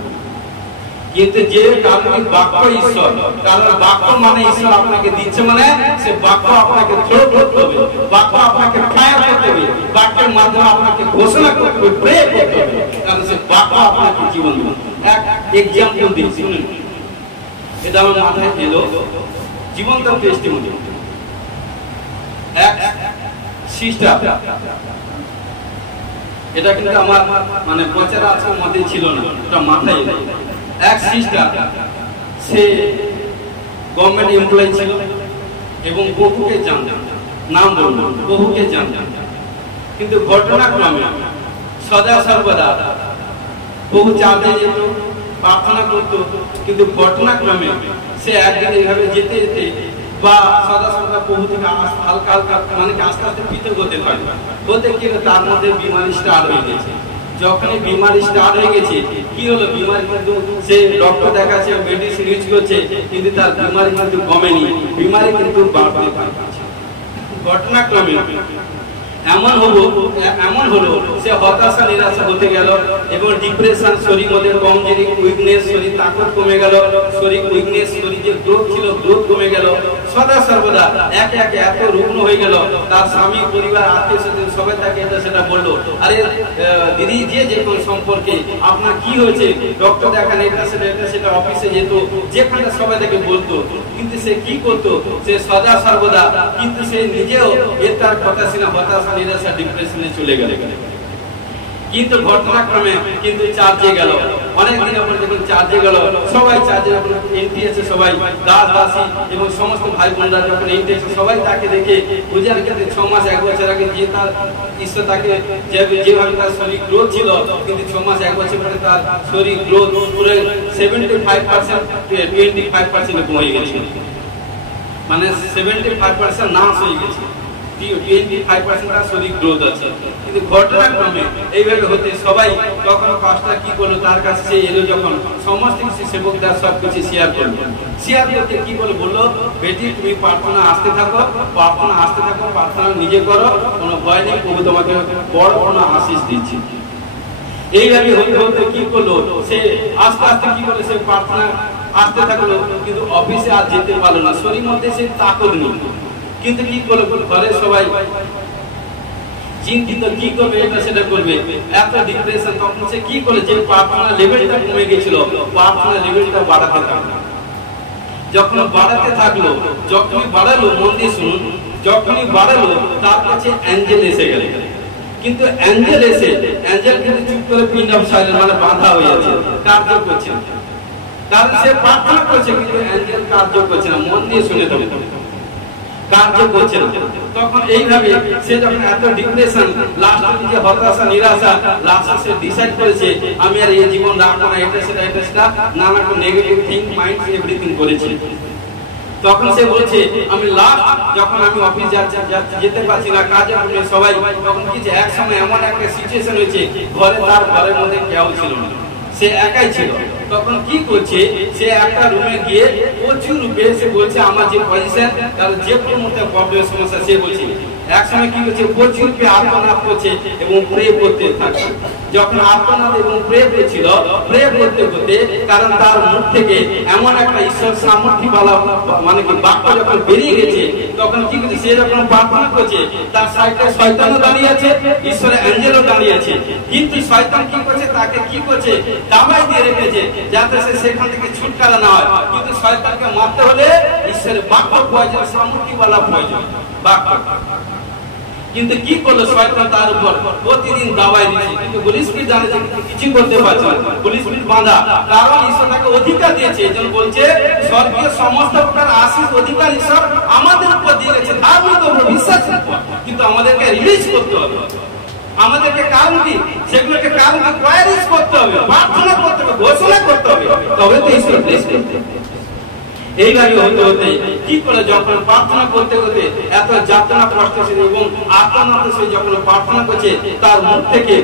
কিন্তু যে কাল্পনিক বাক্য ঈশ্বর, কারণ বাক্য মানে ঈশ্বর আপনাকে দিচ্ছে, মানে সে বাক্য আপনাকে থ্রো করতে হবে, বাক্য আপনাকে ফায়ার করতে হবে, বাক্যের মাধ্যমে আপনাকে ঘোষণা করতে হবে, প্রে করতে হবে, কারণ সে বাক্য আপনাকে জীবন দেবে। এক এক্সাম্পল দিই, শুনুন, এটা আমার মাথায় এলো, জীবন্ত টেস্টিমনি। এক সিস্টার, এটা কিন্তু আমার মানে প্রচার আছে মধ্যে ছিল না, এটা মাথায় এলো। এক সিস্টার, সে গভর্নমেন্ট এমপ্লয়ি ছিল এবং বহুকে জানতেন, নাম বলবো, বহুকে জানতেন, কিন্তু ঘটনাক্রমে সদা সর্বদা বহু চাঁদে যেত, প্রার্থনা করত, কিন্তু ঘটনাক্রমে সে একদিন এইভাবে যেতে যেতে বা সদা সর্বদা বহু থেকে হালকা হালকা মানে আস্তে আস্তে পৃথক হতে পারে, হতে গেলে তার মধ্যে বিমারি স্টার্ট হয়ে গেছে। যখন বিমারি স্টার্ট হয়ে গেছে, কি হলো, বিমারি কিন্তু সে ডক্টর দেখাচ্ছে, মেডিসিন ইউজ করছে, কিন্তু তার বিমারি কিন্তু কমেনি, বিমারি কিন্তু বাড়তে থাকছে। ঘটনাক্রমে এমন হলো সে হতাশা নিরাশা হতে গেল এবং ডিপ্রেশন, শরীর মধ্যে কমজোরি, উইকনেস, শরীর তাকত কমে গেল, শরীর উইকনেস, শরীর যে গ্রোথ ছিল গ্রোথ কমে গেল, সদা সর্বদা একে একে এত রুগ্ন হয়ে গেল। তার স্বামী, পরিবার, আত্মীয় স্বজন সবাই তাকে এটা সেটা বললো, আরে দিদি যে কোন সম্পর্কে আপনার কি হয়েছে, ডক্টর দেখান, এটা সেটা অফিসে যেত, যেখানে সবাই তাকে বলতো, কিন্তু সে কি করতো, সে সদা সর্বদা কিন্তু সে নিজেও এর তার কথা শুনে হতাশা নিরাশা ডিপ্রেশনে চলে গেল। কিন্তু ঘটনাক্রমে কিন্তু চার্জে গেল, অনেকদিন পরে যখন চার্জে গেল, সবাই চার্জে যখন এন্ট্রি আছে, সবাই দাস দাসী এবং সমস্ত ভাই বোনরা যখন এন্ট্রি আছে, সবাই তাকে দেখে বুঝার ক্ষেত্রে 6 মাস 1 বছর আগে যে তার ঈশ্বর তাকে যেভাবে তার শরীর গ্রোথ ছিল, কিন্তু 6 মাস 1 বছর পরে তার শরীর গ্রোথ পুরো 75% 25% কমে গেছে, মানে 75% নাশ হয়ে গেছে, 25% তার শরীর গ্রোথ আছে। কিন্তু ঘটনাক্রমে এইভাবে হতে সবাই তখন পাস্টার কি করলো, তার কাছে সে এলো, যখন সমস্ত কিছু সেবকদার সবকিছু শেয়ার করলো, শেয়ার করতে কি বললো, বেটি তুমি প্রার্থনা আসতে থাকো, প্রার্থনা নিজে করো, কোনো ভয় নেই, প্রভু তোমাকে বড় কোনো আশীষ দিচ্ছি। এইভাবে হতে হতে কি করলো, সে আস্তে আস্তে কি করলো, সে প্রার্থনা আসতে থাকলো, কিন্তু অফিসে আর যেতে পারলো না, শরীর মধ্যে সে তাকত নেই। কিন্তু কি করলো, ঘরে সবাই চিন্তিত, কি করবে, এটা সেটা করবে, এত ডিপ্রেশন। তখন সে কি করে, যে প্রার্থনা লেভেলটা কমে গেছিল, প্রার্থনা লেভেলটা বাড়াতে থাকলো। যখন বাড়াতে থাকলো, যখনই বাড়ালো, মন দিয়ে শুনুন, যখনই বাড়ালো, তার কাছে অ্যাঞ্জেল এসে গেল। কিন্তু অ্যাঞ্জেল কিন্তু চুপ করে পিন অফ সাইলেন্স, মানে বাধা হয়ে আছে, কার্য করছে না, কারণ সে প্রার্থনা করছে কিন্তু অ্যাঞ্জেল কার্য করছে না। মন দিয়ে শুনে দেবে, কার্য করছে না। তখন এইভাবে সে যখন এত ডিপ্রেশন, লাস্টে নিজে হতাশা নিরাশা, লাস্টে সে ডিসাইড করেছে আমি আর এই জীবন রাখবো না, এটা সেটা নানা নেগেটিভ থিং, মাইন্ড, এভরিথিং করেছে। তখন সে বলছে আমি লাস্ট যখন আমি অফিস যেতে পারছি না, কাজে সবাই, তখন কিছু এক সময় এমন একটা সিচুয়েশন হয়েছে, ঘরের মধ্যে কেউ ছিল না, সে একাই ছিল। তখন কি করছে, সে একটা রুমে গিয়ে প্রচুর রূপে সে বলছে আমার যে পজিশন, তার যে কোনো মধ্যে প্রবলেমের সমস্যা, সে বলছে এক সময় কি করছে, প্রচুর রূপে আত্মনাদ করছে এবং প্রে করতে থাকছে। যখন আত্মনাদ এবং প্রে করছিল, প্রে করতে করতে, কারণ তার মুখ থেকে এমন একটা ঈশ্বর সামর্থ্য বলা, মানে কি বাক্য যখন বেরিয়ে গেছে, তখন কি করছে, সে যখন প্রার্থনা করছে তার সাইডে শয়তানও দাঁড়িয়ে আছে, ঈশ্বরের অ্যাঞ্জেলও দাঁড়িয়ে আছে। কিন্তু শয়তান কি করছে, তাকে কি করছে, দাবাই দিয়ে রেখেছে যাতে সে সেখান থেকে ছুটকারা না হয়। কিন্তু শয়তানকে মারতে হলে ঈশ্বরের বাক্য প্রয়োজন, সামর্থ্যওয়ালা প্রয়োজন, বাক্য। কিন্তু কি করলো শয়তান, তার উপর প্রতিদিন দাবাই দিচ্ছে। কিন্তু হোলি স্পিরিট জানে যে কিছু করতে পারছে না, হোলি স্পিরিট বাঁধা, কারণ ঈশ্বর তাকে অধিকার দিয়েছে। এই জন্য বলছে স্বর্গীয় সমস্ত প্রকার আশীষ অধিকার ঈশ্বর আমাদের উপর দিয়ে গেছে, তার মধ্যে আমরা বিশ্বাস রাখবো। কিন্তু আমাদেরকে রিলিজ করতে হবে, আমাদেরকে কারণ কি, সেগুলোকে কারণ প্রয়াস করতে হবে, প্রার্থনা করতে হবে, ঘোষণা করতে হবে, তবে তো ঈশ্বর ব্লেস করতে হবে। এইভাবে হতে হতে কি করে যখন প্রার্থনা করতে করতে এত যাতনা কষ্ট ছিল এবং আত্মনাথ সে যখন প্রার্থনা করছে, তার মুখ থেকে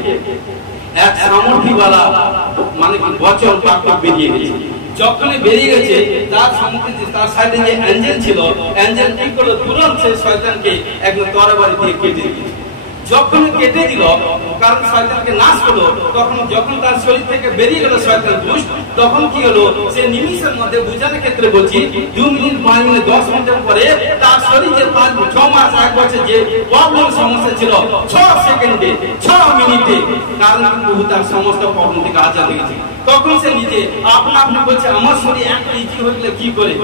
এক সামর্থ্যওয়ালা মানে কি বচন বাক্য বেরিয়ে গেছে। যখনই বেরিয়ে গেছে তার সম্মুখে তার সাইডে যে অ্যাঞ্জেল ছিল, অ্যাঞ্জেল কি করলো, তুরন্ত সে শয়তানকে একদম তরবারি দিয়ে কেটে দিল। যখন কেটে দিল, কারণ শয়তানকে নাশ করলো, তখন যখন তার শরীর থেকে বেরিয়ে গেল শয়তান দুষ্ট, তখন কি হলো, সে নিমিষের মধ্যে বোঝানোর ক্ষেত্রে বলছি 2 মিনিট 5 মিনিট 10 মিনিটের পরে তার শরীরে 6 মাস 1 বছর যে প্রবলেম সমস্যা ছিল 6 সেকেন্ডে 6 মিনিটে, কারণ প্রভু তার সমস্ত প্রবলেম থেকে আজাদ হয়ে গেছে। তখন সে নিজে আপনা আপনি বলছে আমার শরীর এত ইজি হয়ে গেলে কি করে।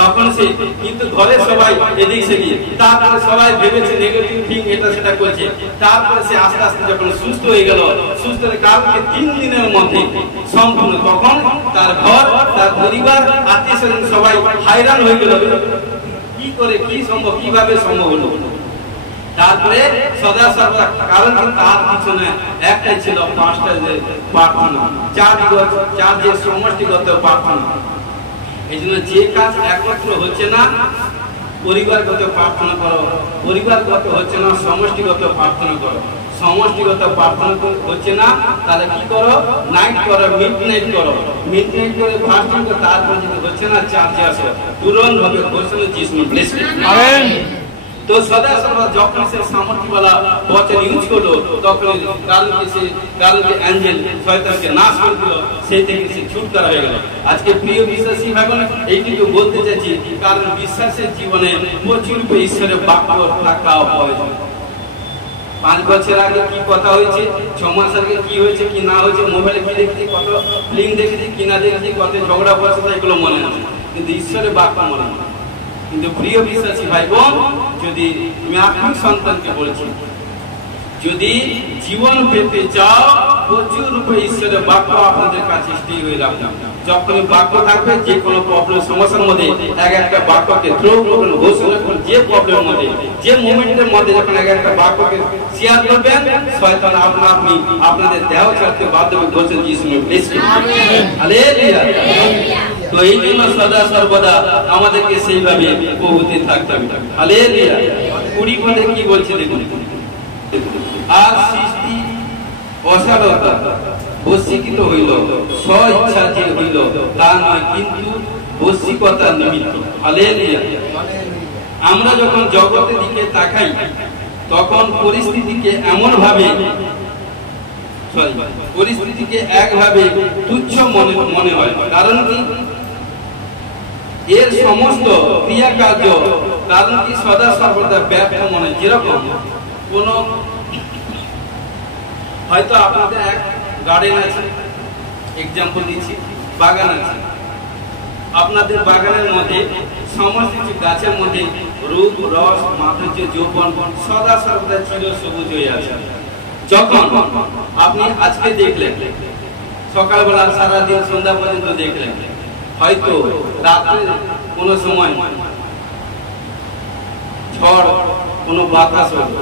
তখন সে কিন্তু ঘরে সবাই এদিক সেদিক, তারপরে সবাই ভেবেছে নেগেটিভ থিং, এটা সেটা করছে। তারপরে সে আস্তে আস্তে যখন সুস্থ হয়ে গেল, সুস্থ হয়ে কারণকে 3 দিনের মধ্যে সম্পূর্ণ, তখন তার ঘর, তার পরিবার, আত্মীয় স্বজন সবাই হায়রান হয়ে গেল, কি করে, কি সম্ভব, কিভাবে সম্ভব হলো। তারপরে সদা সর্বদা, কারণ তার পিছনে একটাই ছিল, 5টা যে প্রার্থনা, 4 যে সমষ্টিগত প্রার্থনা। এই জন্য যে কাজ একমাত্র হচ্ছে না পরিবারগত প্রার্থনা করো, পরিবারগত হচ্ছে না সমষ্টিগত প্রার্থনা করো, সমষ্টিগত প্রার্থনা হচ্ছে না তাহলে কি করো, নাইট করো, মিডনাইট করো, মিডনাইট করে ফাস্টিং করো, তারপর যদি হচ্ছে না চার্চে আসো, তুরন্ত ভাবে ঘোষণা যিশু ব্লেস আমেন। তো সদা সর্বদা যখন সে সামর্থ্যওয়ালা বচন ইউজ করলো, তখন কারণকে অ্যাঞ্জেল শয়তানকে নাশ করে দিল, সেই থেকে সে ছুটকারা হয়ে গেল। আজকে প্রিয় বিশ্বাসী ভাই বোন, এইটুকু বলতে চাইছি, কারণ বিশ্বাসের জীবনে প্রচুর ঈশ্বরের বাক্য থাকা প্রয়োজন। 5 বছর আগে কি কথা হয়েছে, 6 মাস আগে কি হয়েছে কি না হয়েছে, মোবাইলে কি দেখেছি, কত ফিল্ম দেখেছি কি না দেখেছি, কত ঝগড়া পয়সা, এগুলো মনে আছে, কিন্তু ঈশ্বরের বাক্য মনে হয়। কিন্তু প্রিয় বিশ্বাসী ভাই বোন, যদি আমি আত্মিক সন্তানকে বলছি, যদি জীবন পেতে চাও, প্রচুর রূপে ঈশ্বরের বাক্য আপনাদের কাছে স্থির হয়ে রাখলাম। যখন বাক্য থাকবে, যে কোনো প্রবলেম সমস্যার মধ্যে একটা বাক্যকে থ্রো করবেন, ঘোষণা করবেন, যে প্রবলেমের মধ্যে, যে মোমেন্টের মধ্যে যখন একটা বাক্যকে শেয়ার করবেন, শয়তান আপনা আপনি আপনাদের দেহ ছাড়তে বাধ্য হবে, ঘোষণা যিশু ব্লেস করুন, হালেলুয়া। তো এই জন্য সদা সর্বদা আমাদেরকে সেইভাবে প্রভুতে থাকতে হবে, হালেলুয়া। 20 পদে কি বলছে দেখুন, আর সৃষ্টি অসারতা বশীকৃত হইল, স্ব ইচ্ছা যে হইল তা নয়, কিন্তু বশীকতা নিমিত্ত, হালেলুয়া। আমরা যখন জগতের দিকে তাকাই, তখন পরিস্থিতিকে একভাবে তুচ্ছ মনে হয়। কারণ কি, এর সমস্ত ক্রিয়া কার্য কারণ কি সদা সর্বদা ব্যর্থ মনে। যেরকম কোন হয়তো আপনাদের এক গার্ডেন আছে, এক্সাম্পল দিচ্ছি, বাগান আছে, আপনাদের বাগানের মধ্যে সমস্ত কিছু গাছের মধ্যে রূপ, রস, মাধুর্য, যৌবন সদা সর্বদা চির সবুজ হয়ে আছে। যখন আপনি আজকে দেখলেন, সকালবেলা সারাদিন সন্ধ্যা পর্যন্ত দেখলেন, হয়তো রাত্রে কোনো সময় ঝড়, কোনো বাতাস হলো,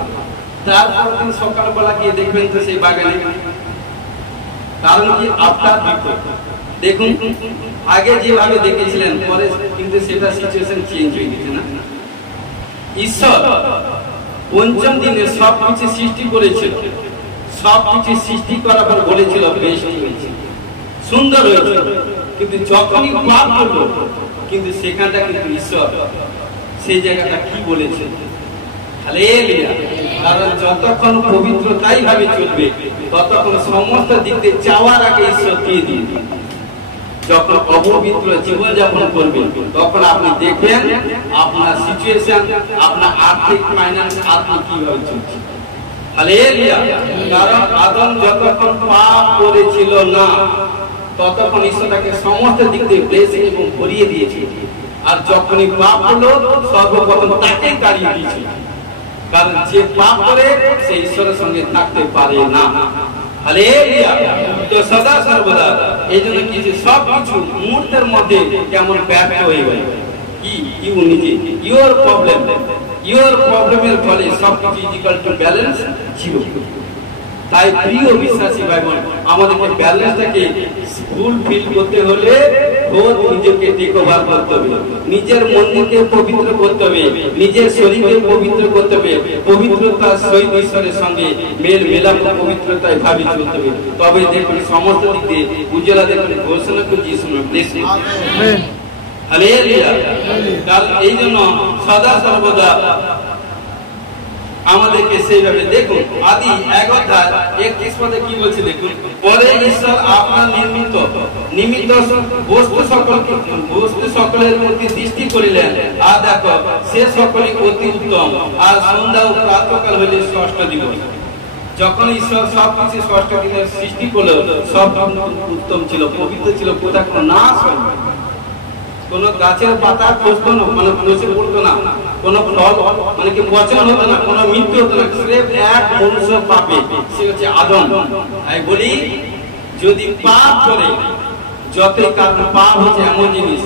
তারপর দিন সকালবেলা গিয়ে দেখবেন তো সেই বাগানে, কারণ কি আপনার বিপদ। দেখুন, আগে যেভাবে দেখেছিলেন, পরে কিন্তু সেটা সিচুয়েশন চেঞ্জ হয়ে গেছে না। ঈশ্বর 5ম দিনে সবকিছু সৃষ্টি করেছিল, সবকিছু সৃষ্টি করার পর বলেছিল বেশ হয়েছে, সুন্দর হয়েছে। কিন্তু যখনই পাপ করলো, কিন্তু সেখানটা কিন্তু ঈশ্বর সেই জায়গাটা কি বলেছে, হালেলুয়া। কারণ যতক্ষণ পবিত্রতাই ভাবে চলবে, ততক্ষণ সমস্ত দিক দিয়ে চাওয়ার আগে ঈশ্বর দিয়ে দিবে। যখন অপবিত্র জীবনযাপন করবেন তখন আপনি দেখবেন আপনার সিচুয়েশন, আপনার আর্থিক ফাইন্যান্স আপনি কিভাবে চলছে। হালেলুয়া। কারণ আদম যতক্ষণ পাপ করেছিল না ততক্ষণ ঈশ্বর তাকে সমস্ত দিক দিয়ে ব্লেসিং এবং ভরিয়ে দিয়েছে। আর যখনই পাপ হলো সর্বপ্রথম তাকেই তাড়িয়ে দিয়েছে। কারণ যে পাপ করে সে ঈশ্বরের সঙ্গে থাকতে পারে না। হালেলুয়া। তো সদা সর্বদা এই জন্য কিছু সব কিছু মুহূর্তের মধ্যে কেমন ব্যর্থ হয়ে গেল। কি ইউ নিজে ইউর প্রবলেমের ফলে সবকিছু ইকুয়াল টু ব্যালেন্স জিরো। তাই প্রিয় বিশ্বাসী ভাই বোন, আমাদেরকে ব্যালেন্সটাকে ফুলফিল করতে হলে খোদ নিজেকে টেকওভার করতে হবে, নিজের মনকে পবিত্র করতে হবে, নিজের শরীরকে পবিত্র করতে হবে, পবিত্রতার সহিত ঈশ্বরের সঙ্গে মেল মেলাপ পবিত্রতায় ভাবে চলতে হবে। তবে দেখুন সমস্ত দিক দিয়ে উজ্জ্বলা দেখুন ঘোষণা করছি শুনুন। হালেলুয়া। কারণ এই জন্য সদা সর্বদা আমাদেরকে সেইভাবে দেখুন। আদি 1:31 পদে কি বলছে দেখুন। পরে ঈশ্বর আপনার নিমিত্ত বস্তু সকলের প্রতি দৃষ্টি করিলেন, আর দেখো সে সকলই অতি উত্তম, আর সন্ধ্যা ও প্রাতঃকাল হইলে ষষ্ঠ দিবস। যখন ঈশ্বর সবকিছু ষষ্ঠ দিনে সৃষ্টি করলো সব উত্তম ছিল, পবিত্র ছিল, কোথাও কোনো নাশ হয়নি। কোন গাছের পাতা খসতো না, মানে খসে পড়তো না, কোন ফল মানে কি পচন হতো না, কোন মৃত্যু হতো না। সির্ফ এক মনুষ্য পাপে, সে হচ্ছে আদম। তাই বলি যদি পাপ করে, যতই কারণ পাপ হচ্ছে এমন জিনিস,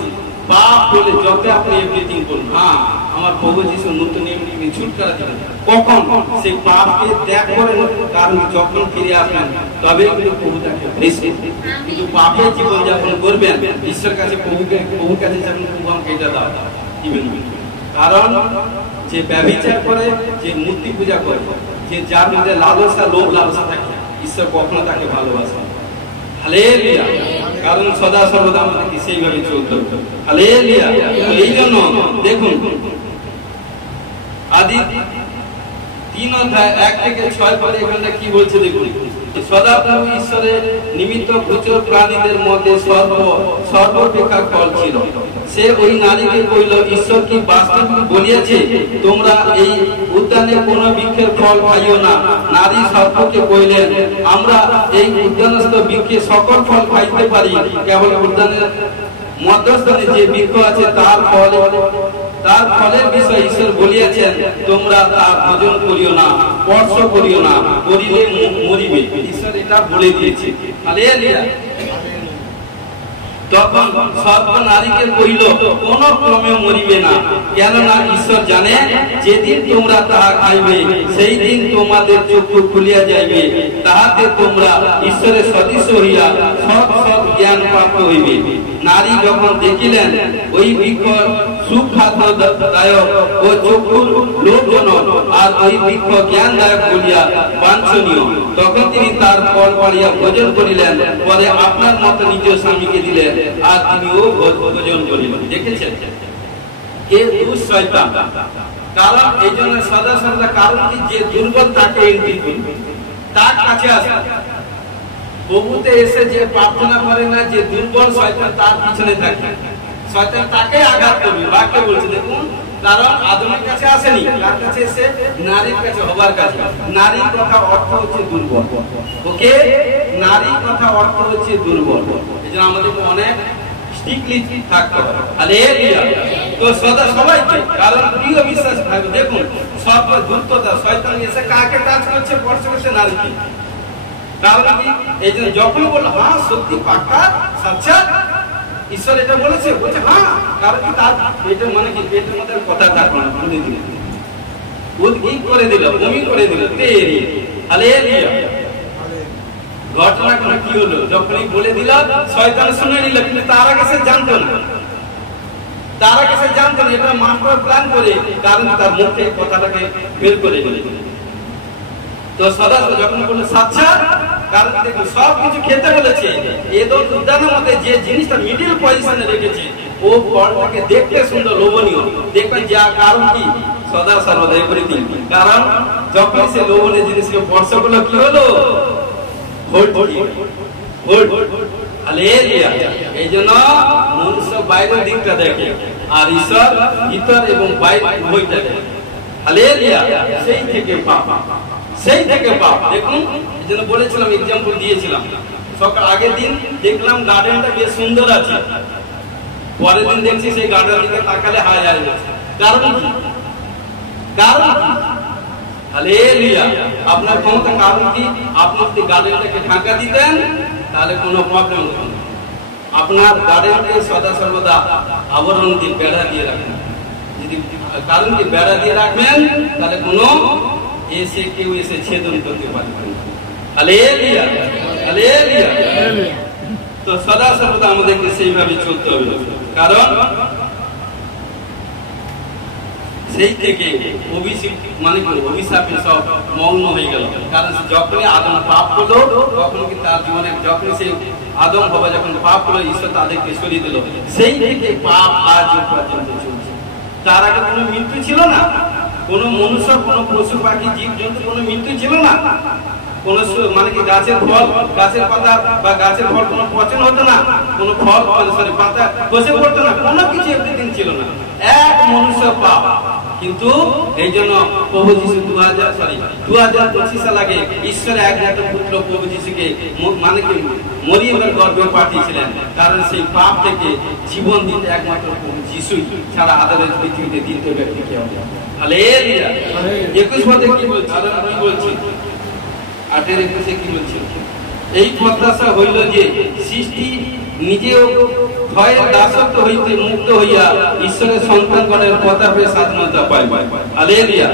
পাপ বলে যত আপনি এভরিথিং করুন, হ্যাঁ আমার প্রভু যিশু নতুন নিয়ম ছুটকারা দিলেন, কখন সেই পাপকে ত্যাগ করেন, কারণ যখন ফিরে আসবেন তবে কিন্তু প্রভু তাকে ব্লেস করবেন। কিন্তু পাপের জীবন যাপন করবেন ঈশ্বরের কাছে, প্রভুর কাছে যাবেন, প্রভু আমাকে এটা দাও দিবেন। কারণ যে ব্যভিচার করে, যে মূর্তি পূজা করে, যে যার মধ্যে লালসা লোভ লালসা থাকে, ঈশ্বর কখনো তাকে ভালোবাসেন। হালেলুয়া। কারণ সদা সর্বদা আমাদেরকে সেইভাবে চলতে হবে। হালেলুয়া। এই জন্য দেখুন আদি 3:1-6 পদে এখানে কি বলছে দেখুন। সদাপ্রভু ঈশ্বরের নিমিত্ত গোচর প্রাণীদের মধ্যে সর্বাপেক্ষা ফল ছিল। সে ওই নারীকে কইল, ঈশ্বর কি বাস্তবিক বলিয়াছে তোমরা এই উদ্যানে কোন বৃক্ষের ফল খাইও না? নারী সর্পকে কইলেন, আমরা এই উদ্যানস্থ বৃক্ষে সকল ফল খাইতে পারি, কেবল উদ্যানের মধ্যস্থানে যে বৃক্ষ আছে তার ফলের বিষয়ে ঈশ্বর বলিয়াছেন তোমরা তা ভোজন করিও না, স্পর্শ করিও না, করিলে মরিবে। ঈশ্বর এটা বলে দিয়েছে। হালেলুয়া। তখন সর্প নারীকে কহিল, কোন ক্রমে মরিবে না, কেননা ঈশ্বর জানে যেদিন তোমরা তাহা খাইবে সেই দিন তোমাদের চক্ষু খুলিয়া যাইবে, তাহাতে তোমরা ঈশ্বরের সদৃশ্য হইয়া সৎ জ্ঞান প্রাপ্ত হইবে। নারী যখন দেখিলেন ওই বৃক্ষ সুখাদ্যদায়ক ও চক্ষুর লোভজনক, আর ওই বৃক্ষ জ্ঞানদায়ক বলিয়া বাঞ্ছনীয়, তখন তিনি তার ফল পাড়িয়া ভোজন করিলেন, পরে আপনার মতো নিজ স্বামীকে দিলেন, আর তিনিও ভোজন করিলেন। দেখেছেন কে দুঃশয়তান। কারণ এই জন্য সদা সর্বদা কারণ কি, যে দুর্বল তাকে এন্ট্রি করবে, তার কাছে আসে। প্রভুতে এসে যে প্রার্থনা করে না, যে দুর্বল শয়তান তার পিছনে থাকে, শয়তান তাকে আঘাত করবে। বাক্য বলছে দেখুন, কারণ আদমের কাছে আসেনি, তার কাছে এসে নারীর কাছে, হবার কাছে। নারীর কথা অর্থ হচ্ছে দুর্বল। ওকে, নারীর কথা অর্থ হচ্ছে দুর্বল। এই জন্য আমাদের অনেক স্ট্রিক্টলি থাকতে হবে। হালেলুয়া। তো সদা সবাইকে, কারণ প্রিয় বিশ্বাস ভাবে দেখুন, সর্ব দুর্বলতা শয়তান এসে কাকে কাজ করছে, স্পর্শ করছে নারীকে। কারণ কি, এই জন্য যখন বললো হ্যাঁ সত্যি পাক্কা সাক্ষাৎ ঈশ্বর এটা বলেছে, বলছে হ্যাঁ, কারণ কি তার পেটের মানে কি, পেটের মধ্যে কথা থাকলো না, ভুলে দিল, উদ্গীত করে দিল, বমি করে দিল। হালেলুয়া। ঘটনাটা কি হলো, যখনই বলে দিল শয়তান শুনে নিল, কিন্তু তার আগে সে জানতো না, এটা মানবার প্ল্যান করে, কারণ তার মুখ থেকে কথাটাকে বের করে দিল। তো সদা যখন বললো সাক্ষাৎ, কারণ দেখুন সব কিছু খেতে বলেছে, এদের উদ্যানের মধ্যে যে জিনিসটা মিডিল পজিশনে রেখেছে, ও ফলটাকে দেখতে সুন্দর, লোভনীয় দেখবেন, যা কারণ কি সদা সর্বদা এভরিথিং। কারণ যখন সে লোভনীয় জিনিসকে স্পর্শ করলো কি হলো, ভোল্ট। হালেলুয়া। এই জন্য মনুষ্য বাইরের দিকটা দেখে আর ঈশ্বর ভিতর এবং বাইরে উভয়টা দেখে। হালেলুয়া। সেই থেকে পাপ, সেই থেকে পাপ। দেখুন, এই জন্য বলেছিলাম, এক্সাম্পল দিয়েছিলাম, সকাল আগের দিন দেখলাম গার্ডেনটা বেশ সুন্দর আছে, পরের দিন দেখছি সেই গার্ডেন দিকে তাকালে হায় হায়। কারণ কি? কারণ কি? হালেলুয়া। আপনার ক্ষমতা কারণ কি? আপনি যদি গার্ডেনটাকে ঢাকা দিতেন তাহলে কোনো প্রবলেম হতো না। আপনার গার্ডেনকে সদা সর্বদা আবরণ দিয়ে বেড়া দিয়ে রাখবেন। যদি কারণ কি বেড়া দিয়ে রাখবেন তাহলে কোনো কেউ এসে ছেদন করতে পারবে না। Hallelujah, hallelujah. তো সদা সর্বদা আমাদেরকে সেইভাবে চলতে হবে, কারণ সেই থেকে মানে অভিশাপে সব মগ্ন হয়ে গেল। কারণ যখনই আদম পাপ করলো তখন কি তার জীবনে, যখন সেই আদম বাবা যখন পাপ করলো, ঈশ্বর তাদেরকে সরিয়ে দিল। সেই থেকে পাপ আজ পর্যন্ত চলছে। তার আগে কোনো মৃত্যু ছিল না, কোনো মনুষ্য, কোনো পশু পাখি জীব জন্তু কোনো মৃত্যু ছিল না, কোন মানে কি গাছের ফল, গাছের পাতা বা গাছের ফল কোনো পচন হতো না, কোনো ফল পাতা খসে পড়তো না, কোনো কিছু একদিন ছিল না। এক মনুষ্য পাপ। কিন্তু এই জন্য প্রভু যিশু 2025 সাল আগে ঈশ্বর একমাত্র পুত্র প্রভু যিশুকে মানে কি মরিয়মের গর্ভে পাঠিয়েছিলেন, কারণ সেই পাপ থেকে জীবন দিতে একমাত্র প্রভু যিশুই ছাড়া আদালত পৃথিবীতে দ্বিতীয় ব্যক্তি কেউ নেই। হালেলুয়া। 21 পদে কি বলছে? কি বলছি? 8:21 কি বলছে? এই প্রত্যাশা হইল যে সৃষ্টি নিজেও ভয়ের দাসত্ব হইতে মুক্ত হইয়া ঈশ্বরের সন্তানগণের প্রতাপে স্বাধীনতা পায়। হালেলুয়া।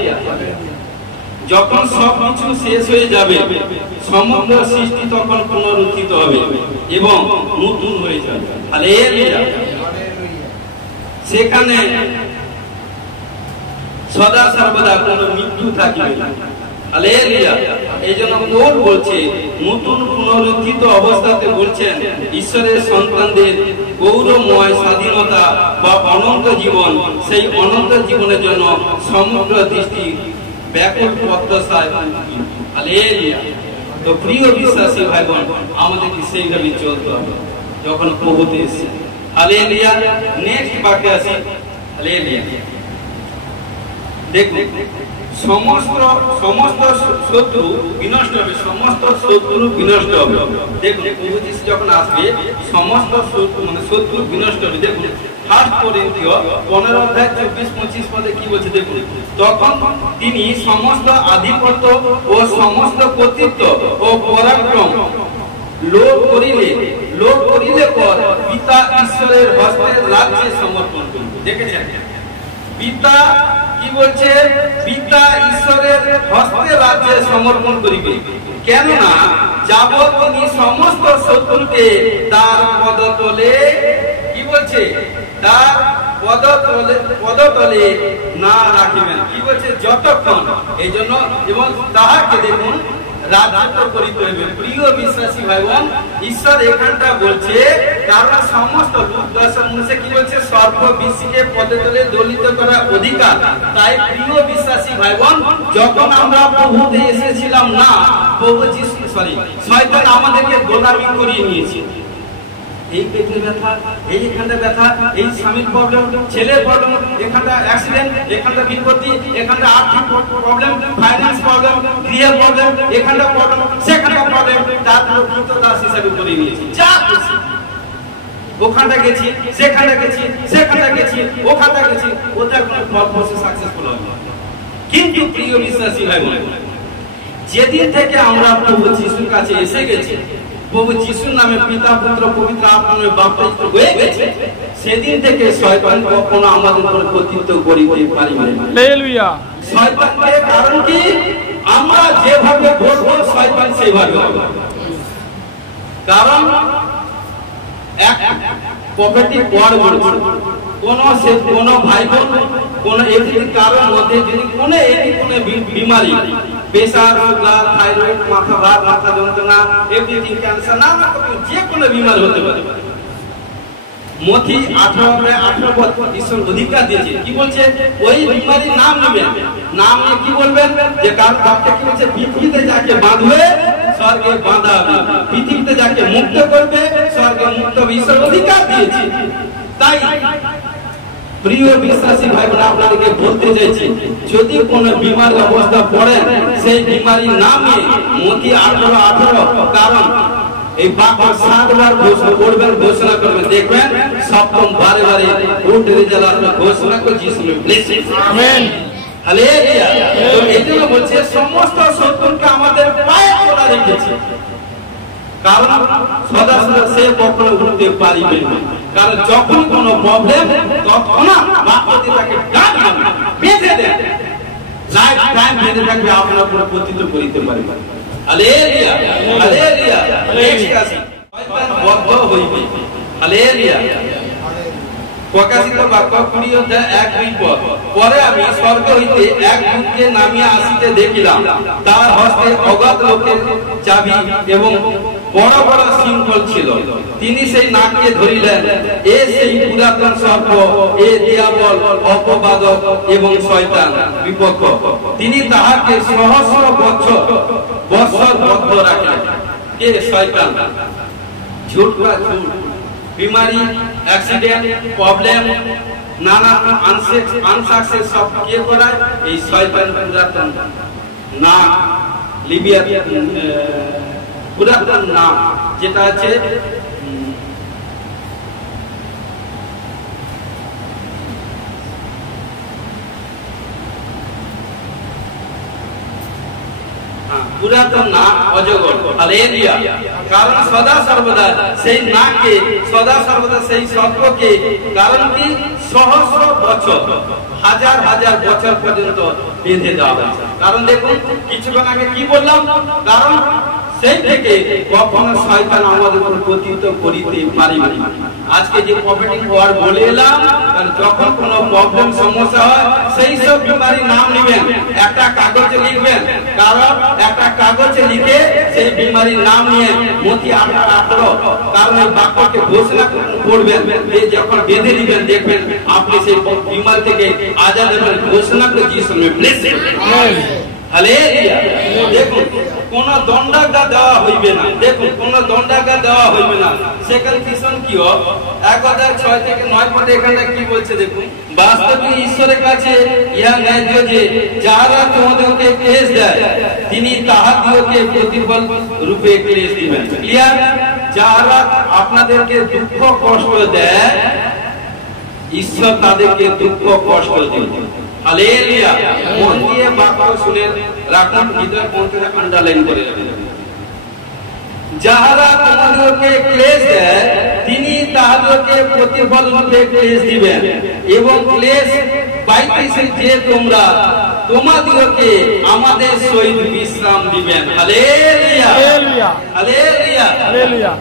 যখন সবকিছু শেষ হয়ে যাবে, সমগ্র সৃষ্টি তখন পুনরুত্থিত হবে এবং নতুন হয়ে যাবে। হালেলুয়া। সেখানে সদা সর্বদা কোনো মৃত্যু থাকবে না। হালেলুয়া। এই জন্য পৌল বলছে, নতুন পুনরুত্থিত অবস্থাতে বলছেন ঈশ্বরের সন্তানদের গৌরবময় স্বাধীনতা বা অনন্ত জীবন, সেই অনন্ত জীবনের জন্য সমগ্র দৃষ্টি ব্যাপক প্রত্যাশায়। হালেলুয়া। তো প্রিয় বিশ্বাসী ভাই বোন, আমাদেরকে সেইভাবে চলতে হবে যখন প্রভুতে এসে। হালেলুয়া। নেক্সট বাক্যে আসি। হালেলুয়া। দেখুন, সমস্ত শত্রু বিনষ্ট হবে, সমস্ত শত্রু বিনষ্ট হবে। দেখুন, প্রভু যিশু যখন আসবে সমস্ত শত্রু বিনষ্ট হবে। দেখুন, 1 কোরিন্থীয় 15:24-25 পদে কি বলছে দেখুন, তখন তিনি সমস্ত আধিপত্য ও সমস্ত কর্তৃত্ব ও পরাক্রম লোপ করিলে পর পিতা ঈশ্বরের হস্তে রাজ্যে সমর্পণ করবে। দেখেছেন, পিতা কি বলছে? পিতা ঈশ্বরের হস্তে রাজ্যে সমর্পণ করিবে। কেননা যাবৎ তিনি সমস্ত শত্রুকে তার পদতলে, কি বলছে? তার পদতলে না রাখিবেন। কি বলছে? যতক্ষণ। এই জন্য এবং তাহাকে দেখুন রাজত্ব করিতে হইবে। প্রিয় বিশ্বাসী ভাই বোন, ঈশ্বর এখানটা বলছে কারণ সমস্ত লোক 10:19 কি বলছে? সর্ব বিশ্বকে পদে তলে দলিত করা অধিকার। তাই প্রিয় বিশ্বাসী ভাই বোন, যখন আমরা প্রভুতে এসেছিলাম না, প্রভু যিশু শয়তান আমাদেরকে গোলামি করিয়ে নিয়েছে। এই পেটে ব্যথা, এই এখানটা ব্যথা, এই স্বামীর প্রবলেম, ছেলের প্রবলেম, এখানটা অ্যাক্সিডেন্ট, এখানটা বিপত্তি, এখানটা আর্থিক প্রবলেম, ফাইন্যান্স প্রবলেম, ক্রিয়ার প্রবলেম, এখানটা প্রবলেম, সেখানটা প্রবলেম, তারপর দাস হিসাবে করে নিয়েছি। যা খুশি ওখানটা গেছি, সেখানটা গেছি, সেখানটা গেছি, ওখানটা গেছি, ওটার কোনো ফল ফসল সাকসেসফুল হবে। কিন্তু প্রিয় বিশ্বাসী ভাই বোন, যেদিন থেকে আমরা প্রভু যিশুর কাছে এসে গেছি, প্রভু যিশুর নামে পিতা পুত্র পবিত্র আত্মার বাপ্তিস্ম হয়ে গেছে, সেদিন থেকে শয়তান কখনো আমাদের উপর কর্তৃত্ব করিতে পারিবে না। হালেলুয়া। শয়তানকে কারণ কি? আমরা যেভাবে বলবো শয়তান সেইভাবে হবে। কারণ এক প্রফেটিক ওয়ার্ড বলছে, কোন ভাই বোন কোন এদিকে কারোর মধ্যে যদি কোনো বিমারি, প্রেসার, সুগার, থাইরয়েড, মাথা ভার, মাথা যন্ত্রণা, এভরিথিং, ক্যান্সার, নানা রকম যে কোনো বিমার হতে পারে। মথি 18 বছর ঈশ্বর অধিকার দিয়েছে। কি বলছে? ওই বিমারির নাম নেবেন, নাম নিয়ে কি বলবেন? যে কার বাক্যে কি বলছে? পৃথিবীতে যাকে বাঁধবে স্বর্গে বাঁধা হবে, পৃথিবীতে যাকে মুক্ত করবে স্বর্গে মুক্ত হবে। ঈশ্বর অধিকার দিয়েছে। তাই প্রিয় বিশ্বাসী ভাই বোন, আপনাদেরকে বলতে চাইছি, যদি কোন বিমার অবস্থা পড়েন, সেই বিমারির নাম নিয়ে মথি 18 কারণ এই বাক্য 7 বার পড়বেন, ঘোষণা করবেন, দেখবেন সপ্তম বারে বারে গুড রেজাল্ট আসবে। ঘোষণা করে যিশু ব্লেসিং, আমেন, হালেলুয়া। তো এই জন্য বলছে সমস্ত শত্রুকে আমাদের পায়ে তোলা রেখেছে, কারণ সদা সদা সে কখনো উঠতে পারিবে না। কারণ যখন কোনো প্রবলেম, তখন বাক্যতে তাকে বেঁধে দেন, লাইফ টাইম বেঁধে থাকবে, আপনার উপরে পতিত করিতে পারবে। Hallelujah, hallelujah. শয়তান বদ্ধ হইবে। হালেলুয়া। প্রকাশিত বাক্য 20:1-2 পরে আমি স্বর্গ হইতে এক দূতকে নামিয়া আসিতে দেখিলাম, তার হস্তে অজ্ঞাত লোকের চাবি এবং বড় বড় শৃঙ্খল ছিল। তিনি সেই নাককে ধরিলেন, এ সেই পুরাতন সর্প, এ দিয়াবল, অপবাদক এবং শয়তান বিপক্ষ। তিনি তাহাকে সহস্র বছর বদ্ধ রাখলেন। কে? শয়তান। ঝুট বা ঝুট, বিমারি, অ্যাক্সিডেন্ট, প্রবলেম, নানা আনসাকসেস সব কে করায়? এই শয়তান পুরাতন নাম, লিবিয়া পুরাতন নাম, যেটা আছে পুরাতন নাম অজগর। হালেলুয়া। কারণ সদা সর্বদা সেই নাককে, সদা সর্বদা সেই সর্পকে, কারণ কি সহস্র বছর, হাজার হাজার বছর পর্যন্ত বেঁধে দেওয়া হয়েছে। কারণ দেখুন কিছুক্ষণ আগে কি বললাম, কারণ সেই থেকে কখনো শয়তান আমাদের উপর পতিত করিতে পারিবে না। আজকে যে প্রফেটিক ওয়ার্ড বলে এলাম, যখন কোনো প্রবলেম সমস্যা হয়, সেই সব বিমারির নাম নেবেন, একটা কাগজে লিখবেন, কারণ একটা কাগজে লিখে সেই বিমারির নাম নিয়ে মথি 18 কারণ এই বাক্যকে ঘোষণা করবেন, যখন বেঁধে দিবেন, দেখবেন আপনি সেই বিমার থেকে আজাদ হবেন। ঘোষণা করে যিশু ব্লেসিং, আমেন, হালেলুয়া। দেখুন কোন দণ্ডাজ্ঞা দেওয়া হইবে না, দেখুন কোন দণ্ডাজ্ঞা দেওয়া হইবে না। সেকেন্ড কিশন কি 1:6-9 পদে এখানে কি বলছে দেখুন, বাস্তবে ঈশ্বরের কাছে ইহা ন্যায্য যে যারা তোমাদেরকে ক্লেশ দেয়, তিনি তাহাদিওকে প্রতিফল রূপে ক্লেশ দিবেন। ক্লিয়ার? যারা আপনাদেরকে দুঃখ কষ্ট দেয়, ঈশ্বর তাদেরকে দুঃখ কষ্ট দিবেন। হালেলুয়া। মন দিয়ে বাক্য শুনে রাখুন, হৃদয় পৌঁছে আন্ডারলাইন করে রাখুন। যাহারা তোমাদেরকে ক্লেশ দেয়, তিনি তাহাদেরকে প্রতিফল রূপে ক্লেশ দিবেন, এবং ক্লেশ পাইতেছে যে তোমরা তোমাদেরকে আমাদের সহিত বিশ্রাম দিবেন। Hallelujah, hallelujah, hallelujah.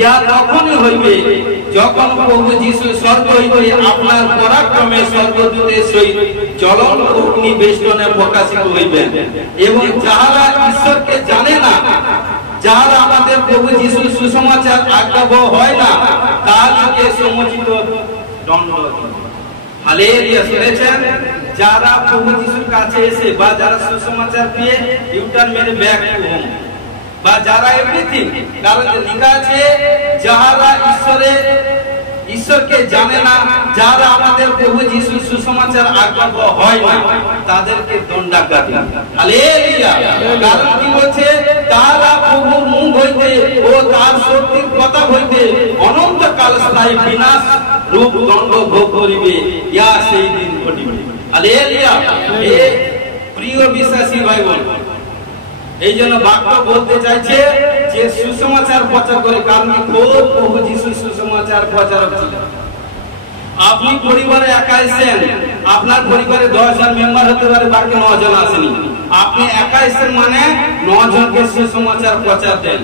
ইহা তখনই হইবে যখন প্রভু যীশু স্বর্গ হইতে আপনার পরাক্রমে স্বর্গদূতের সহিত জ্বলন্ত অগ্নি বেষ্টনে প্রকাশিত হইবেন। এবং যাহারা ঈশ্বরকে জানে না, যাহারা আমাদের প্রভু যীশুর সুসমাচার আজ্ঞাবহ হয় না, তাহাদেরকে সমুচিত দণ্ড দিবেন। হালেলুয়া। শুনেছেন? যারা প্রভু যীশুর কাছে এসে বা যারা সুসমাচার পেয়ে ইউটার্ন মেরে ব্যাক টু হোম, বা যারা এভরিথিং, কারণ লেখা আছে যাহারা ঈশ্বরকে জানে না, যারা আমাদের প্রভু যীশুর সুসমাচার আজ্ঞাবহ হয় না, তাদেরকে দণ্ডাজ্ঞা দিবেন। হালেলুয়া। কারণ কি বলছে? তারা প্রভুর মুখ হইতে ও তার শক্তির প্রতাপ হইতে অনন্তকাল স্থায়ী বিনাশ রূপ দণ্ড ভোগ করিবে, ইয়া সেই দিন ঘটিবে। হালেলুয়া। হে প্রিয় বিশ্বাসী ভাই বোন, এই জন্য বাক্য বলতে চাইছে যে সুসমাচার প্রচার করে, কারণ প্রভু যীশু সুসমাচার প্রচারক ছিলেন। আপনি পরিবারে একা এসেছেন, আপনার পরিবারে 10 জন মেম্বার হতে পারে, বাকি 9 জন আসেনি। আপনি একা এসেছেন মানে 9 জনকে সুসমাচার প্রচার দেন।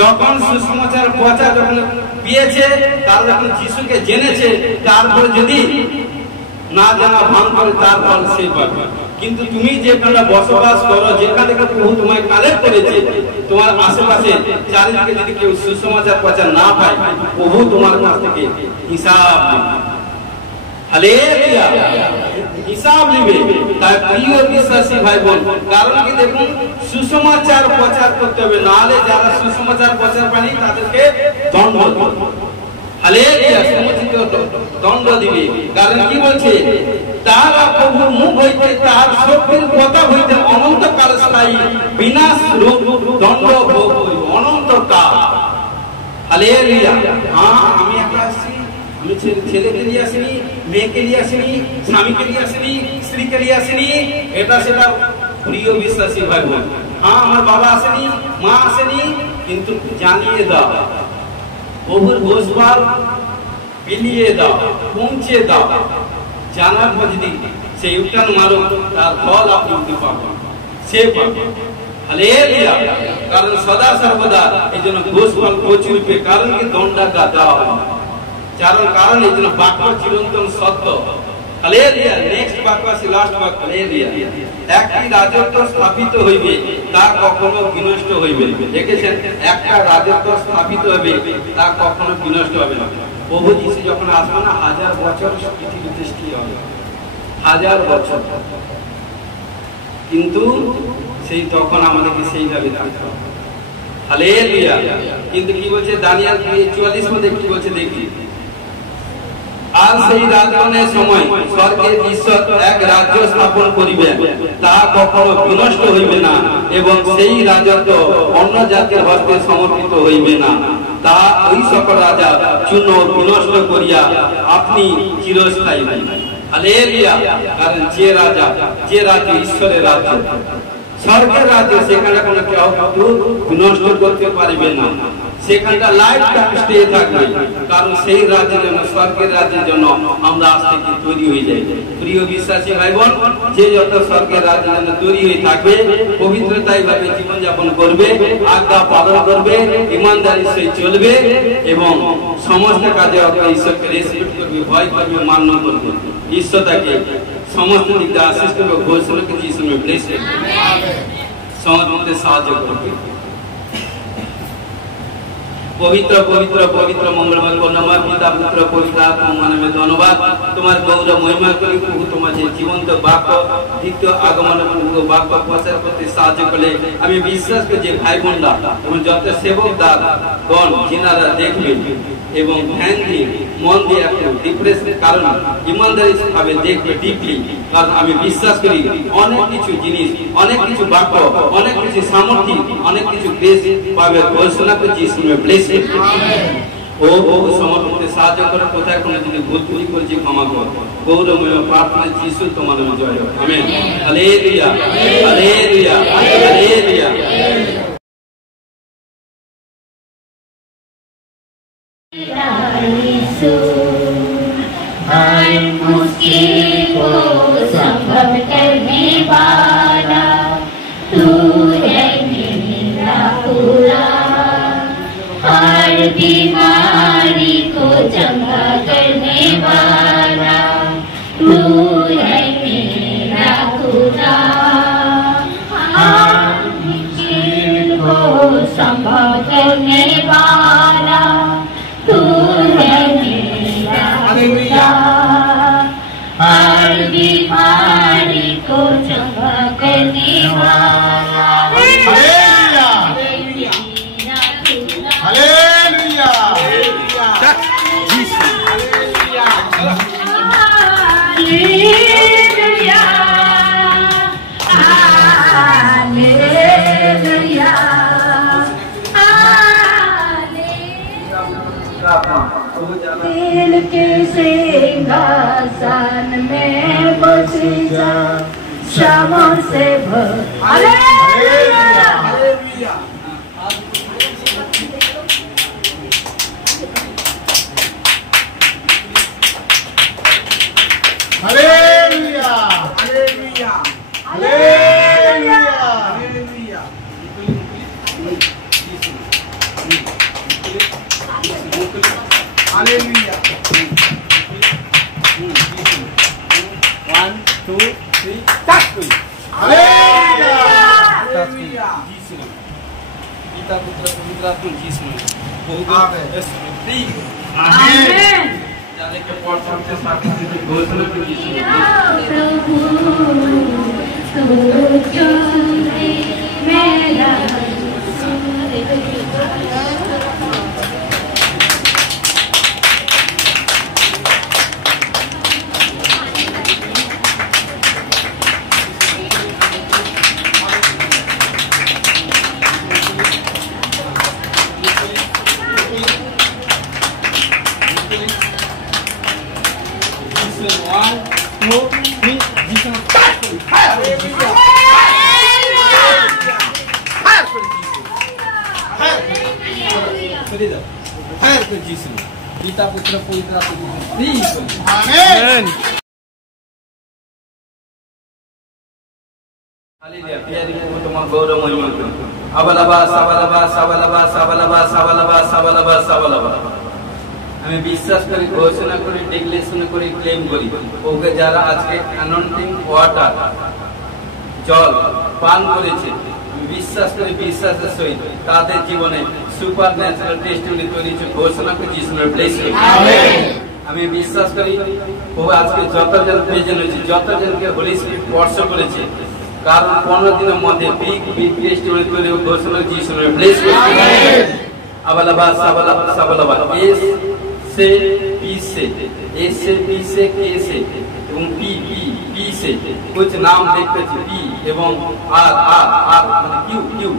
যখন সুসমাচার প্রচার যখন পেয়েছে, তার যখন যিশুকে জেনেছে, তারপর যদি না জানা ভান করে, তার ফল সে পাবে। কিন্তু তুমি যেখানে বসবাস করো, যেখান থেকে প্রভু তোমায় কালেক্ট করেছে, তোমার আশেপাশে চারিদিকে যদি কেউ সুসমাচার প্রচার না পায়, প্রভু তোমার কাছ থেকে হিসাব নেবে। হালেলুয়া, হিসাব নেবে। তাই প্রিয় বিশ্বাসী ভাই বোন, কারণ কি দেখুন, সুসমাচার প্রচার করতে হবে, নাহলে যারা সুসমাচার প্রচার পায়নি তাদেরকে দণ্ড দিবে। হালেলুয়া, সমুচিত দণ্ড দিবে। কারণ কি বলছে, তারা প্রভুর মুখ হইতে, তাহার শক্তির কথা হইতে অনন্তকাল স্থায়ী বিনাশ রূপ দণ্ড ভোগ হইবে, অনন্তকাল। হালেলুয়া। হ্যাঁ, আমি একা আসছি, আমি ছেলেকে নিয়ে আসিনি, মেয়েকে নিয়ে আসিনি, স্বামীকে নিয়ে আসিনি, স্ত্রীকে নিয়ে আসিনি, এটা সেটা। প্রিয় বিশ্বাসী ভাই বোন, হ্যাঁ, আমার বাবা আসেনি, মা আসেনি, কিন্তু জানিয়ে দাও, প্রভুর ঘোষবাদ বিলিয়ে দাও, পৌঁছে দাও। জানার পর যদি সেই উত্থান মারো, তার ফল আপনি পাবেন, সে পাবেন। হালেলুয়া। কারণ সদা সর্বদা এই জন্য ঘোষবাদ প্রচুরবে, কারণ কি দণ্ডাটা দেওয়া হয়। কারণ এই জন্য বাক্য চিরন্তন সত্য। হালেলুয়া। নেক্সট বাক্য আছে, লাস্ট বাক্য। হালেলুয়া। একটি রাজত্ব স্থাপিত হইবে, তা কখনো বিনষ্ট হইবে। দেখেছেন, একটা রাজত্ব স্থাপিত হবে, তা কখনো বিনষ্ট হবে না। প্রভু যিশু যখন আসবে না, 1000 বছর পৃথিবীতে স্থির হবে, 1000 বছর। কিন্তু সেই তখন আমাদেরকে সেইভাবে থাকতে হবে। হালেলুয়া। কিন্তু কি বলছে দানিয়েল 44 মধ্যে কি বলছে দেখি, আর সেই রাজনের সময় স্বর্গের ঈশ্বর এক রাজ্য স্থাপন করিবেন, তা কখনো বিনষ্ট হইবে না, এবং সেই রাজত্ব অন্য জাতির হস্তে সমর্পিত হইবে না। তা ওই সকল রাজা চূর্ণ বিনষ্ট করিয়া আপনি চিরস্থায়ী হইবেন। হালেলুয়া। কারণ যে রাজ্য ঈশ্বরের রাজ্য, স্বর্গের রাজ্য, সেখানে কোনো কেউ বিনষ্ট করতে পারবে না, সেখানটা লাইফ টাইম স্টে থাকবে। কারণ সেই রাজ্যের জন্য, স্বর্গের রাজ্যের জন্য আমরা আজ থেকে তৈরি হয়ে যাই। প্রিয় বিশ্বাসী ভাই বোন, যে যত স্বর্গের রাজ্যের জন্য তৈরি হয়ে থাকবে, পবিত্রতায় ভাবে জীবনযাপন করবে, আজ্ঞা পালন করবে, ইমানদারির সহিত চলবে, এবং সমস্ত কাজে ঈশ্বরকে রেসপেক্ট করবে, ভয় করবে, মান্য করবে, ঈশ্বর তাকে সমস্ত দিক দিয়ে আশীষ করবে। ঘোষণাকে যিশু নামে ব্লেস করবে, সমস্ত সাহায্য করবে। পবিত্র পবিত্র পবিত্র মঙ্গলময় করুণাময় পিতা পুত্র পবিত্র আত্মা নামে ধন্যবাদ। তোমার গৌরব মহিমা করি প্রভু। তোমার যে জীবন্ত বাক্য, দ্বিতীয় আগমনে প্রভু বাক্য প্রচার করতে সাহায্য করলে আমি বিশ্বাস করি যে ভাই বোনরা এবং যত সেবক দাগণ যিনারা দেখবে এবং ধ্যান দিয়ে মন দিয়ে একটু ডিপ্রেস, কারণ ইমানদারি ভাবে দেখবে ডিপলি। কারণ আমি বিশ্বাস করি অনেক কিছু জিনিস, অনেক কিছু বাক্য, অনেক কিছু সামর্থ্য, অনেক কিছু গ্রেস পাবে। ঘোষণা করছি শুনে ব্লেস ও সমর্থনকে সাহায্য করে। কোথায় কোনো যদি ভুল ত্রুটি করেছি ক্ষমা কর। গৌরবময় প্রার্থনা যিশু তোমার নামে জয় হোক। আমেন। Hallelujah, hallelujah, hallelujah. हर मुश्किल को संभव करने वाला तू है मेरा खुदा। हर बीमारी को चंगा करने वाला तू है मेरा खुदा। हर मुश्किल को संभव करने वाला तू है मेरा खुदा। हर बीमारी को चंगा करने वाला हालेलुया, हालेलुया, दिल के सिंहासन में बसी जा क्षमा से भर। Hallelujah, hallelujah. Hallelujah, hallelujah, hallelujah, hallelujah. 1, 2 hallelujah पिता पुत्र पवित्र आत्मा यीशु नाम आमेन आमेन जाने के पौर सबसे साथी की घोषणा की यीशु प्रभु तू जो है मेरा पिता पुत्र पवित्र आत्मा आमेन हालेलुया प्यारी को तुम्हारा गौरव महिमा करो अबलबा सबलबा सबलबा सबलबा सबलबा सबलबा सबलबा আমি বিশ্বাস করি ঘোষণা করি ডিক্লেরেশন করি ক্লেম করি ওকে যারা আজকে অ্যানয়েন্টিং ওয়াটার জল পান করেছে বিশ্বাস করি বিশ্বাসের সহিত তাদের জীবনে সুপার ন্যাচারাল টেস্টিমনি তৈরি হচ্ছে ঘোষণা করি যিশুর ব্লেস করি আমেন আমি বিশ্বাস করি ও আজকে যতজন প্রেজেন্ট হয়েছে যতজনকে হোলি স্পিরিট স্পর্শ করেছে কারণ 15 দিনের মধ্যে বিগ টেস্টিমনি তৈরি ঘোষণা যিশুর ব্লেস করি আমেন अबलबा सबलबा सबलबा एस से पी से एस से पी से के से এবং পি পি পি से कुछ नाम देखते हैं पी এবং আর আর আর মানে Q Q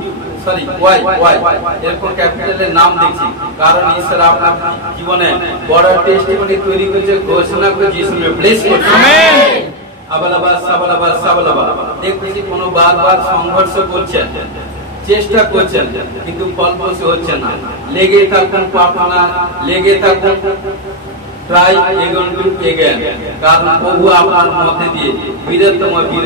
sorry Y Y এরকম ক্যাপিটালের নাম দেখছি কারণ ঈশ্বর আপনার জীবনে বড় টেস্টিমনি তৈরি করেছে ঘোষণা করে যিশুকে ব্লেস করছে আমেন अबलबा सबलबा सबलबा দেখতেছি কোনো বারবার সংঘর্ষ করছে চেষ্টা করছেন কিন্তু ফলপ্রসূ হচ্ছে না লেগে থাকুন প্রার্থনা লেগে থাকুন ট্রাই এগোন এগেন কারণ প্রভু আপনার মধ্যে দিয়ে বীরত্বম বীর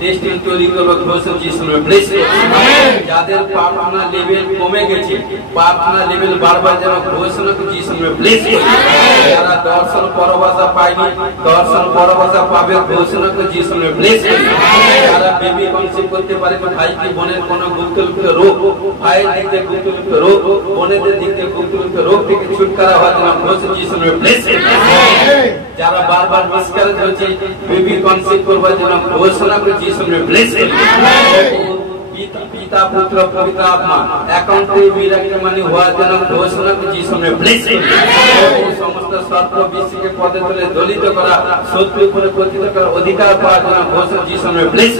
টেস্টিং তৈরি করবে ঘোষণা যিশুর ব্লেস আমেন যাদের প্রার্থনা লেভেল কমে গেছে প্রার্থনা লেভেল বারবার যেন ঘোষণা যিশুর ব্লেস যারা দর্শন পরবাসা পায়নি দর্শন পরবাসা পাবে ঘোষণা যিশুর ব্লেস যারা বেবি কনসিভ করতে পারে ভাই কি বোনের কোনো গুপ্তলিপ্ত রোগ ভাইয়ের দিক থেকে গুপ্তলিপ্ত রোগ বোনেদের দিক থেকে গুপ্তলিপ্ত রোগ থেকে ছুটকারা হওয়ার জন্য ঘোষণা যিশুর ব্লেস যারা বারবার মিসক্যারেজ হচ্ছে বেবি কনসিভ করবার জন্য ঘোষণা যিশুর ব্লেস পিতা পুত্র পবিত্র আত্মা একাউন্টে মিরাকেল মানি হওয়ার জন্য ঘোষণা যিশুর ব্লেস সমস্ত সত্য বিশ্বকে পদে তুলে দলিত করা শত্রুর উপরে প্রতিহত করার অধিকার পাওয়ার জন্য ঘোষণা যিশুর ব্লেস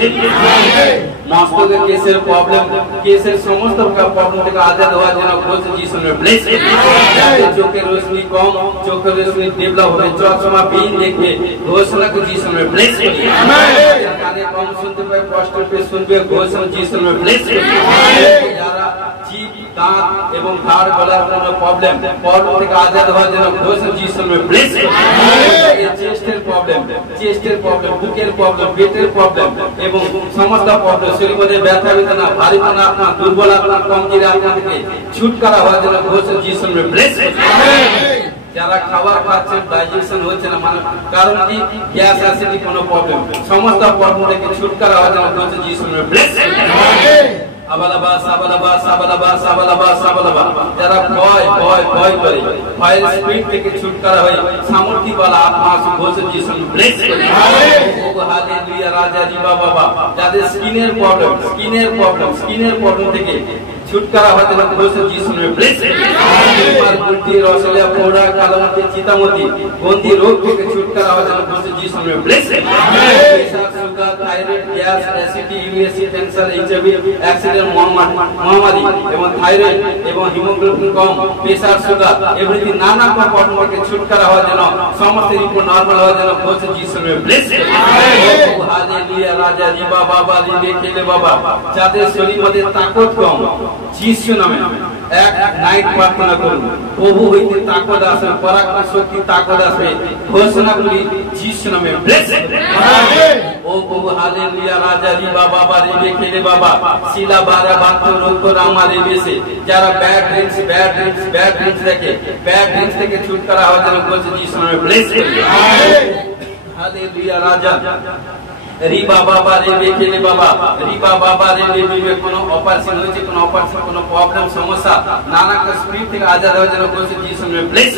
মস্তকের কেসের প্রবলেম কেসের সমস্ত প্রবলেম থেকে আজাদ হওয়ার জন্য ঘোষণা যিশুর ব্লেস চোখের রোশনি কম চোখের রোশনি ডেভেলপ হবে চশমা বিহীন দেখবে ঘোষণা যিশুর ব্লেস কানে কম শুনতে পায় কষ্ট পেয়ে শুনবে ঘোষণা যিশুর ব্লেস যারা জিভ দাঁত এবং ঘাড় গলার কোনো প্রবলেম থেকে আজাদ হওয়ার জন্য ঘোষণা যিশুর ব্লেস চেস্টের প্রবলেম বুকের প্রবলেম পেটের প্রবলেম এবং সমস্ত প্রবলেম শরীরের মধ্যে ব্যথা বেদনা ভারীপনা আত্মা দুর্বল আত্মা কমজোরি আত্মা থেকে ছুটকারা হওয়ার জন্য ঘোষণা যিশুর ব্লেস যারা খাবার খাচ্ছেন ডাইজেশন হচ্ছে না মানে কারণ কি গ্যাস অ্যাসিডি কোনো প্রবলেম সমস্ত প্রবলেম থেকে ছুটকারা হওয়ার জন্য ঘোষণা যিশুর ব্লেস আবালাবা সাবালাবা সাবালাবা সাবালাবা সাবালাবা যারা ভয় ভয় ভয় করে ভয়ের স্পিরিট থেকে ছুটকারা হয়ে সামর্থ্যবালা আত্মা ঘোষণা যিশুর ব্লেস হালেলুয়া রাজা জি বাবা যাদের স্কিনের প্রবলেম থেকে ছুটকারা হতে না ঘোষণা যিশুর ব্লেস আর গুলতি রসলিয়া পোড়া কালামতি চিতামতি গন্ধি রোগ থেকে ছুটকারা হতে না ঘোষণা যিশুর bless pressure sugar thyroid gas acidity ইউএসি ক্যান্সার এইচআইভি অ্যাক্সিডেন্ট মহামারী এবং থাইরয়েড এবং হিমোগ্লোবিন কম প্রেসার সুগার এভরিথিং নানা প্রবলেম থেকে ছুটকারা হওয়ার জন্য সমস্ত রিপোর্ট নরমাল হওয়ার জন্য ঘোষণা যিশুর ব্লেস হালেলুয়া রাজা জি বাবা লিখে খেলে বাবা যাদের শরীর মধ্যে তাকত কম যিশু নামে এক নাইট প্রার্থনা করুন প্রভু হইতে তাকত আসে পরাক্রম শক্তি তাকত আসে ঘোষণা করি যিশু নামে ব্লেস ও প্রভু হালেলুয়া রাজা রি বাবা রে খেলে বাবা শিলা বারা বাত রোগ রামা রে বেসে যারা ব্যাড ড্রিঙ্কস থেকে ছুটকারা হওয়ার জন্য ঘোষণা যিশু নামে ব্লেস হালেলুয়া রাজা রিবা বাবা রে বেকেলে বাবা রিবা বাবা রে বেবে কোনো অপারেশন হয়েছে কোনো অপারেশন কোনো প্রবলেম সমস্যা নানা স্পিরিট থেকে আজাদ হওয়ার জন্য বলছে যিশু নামে ব্লেস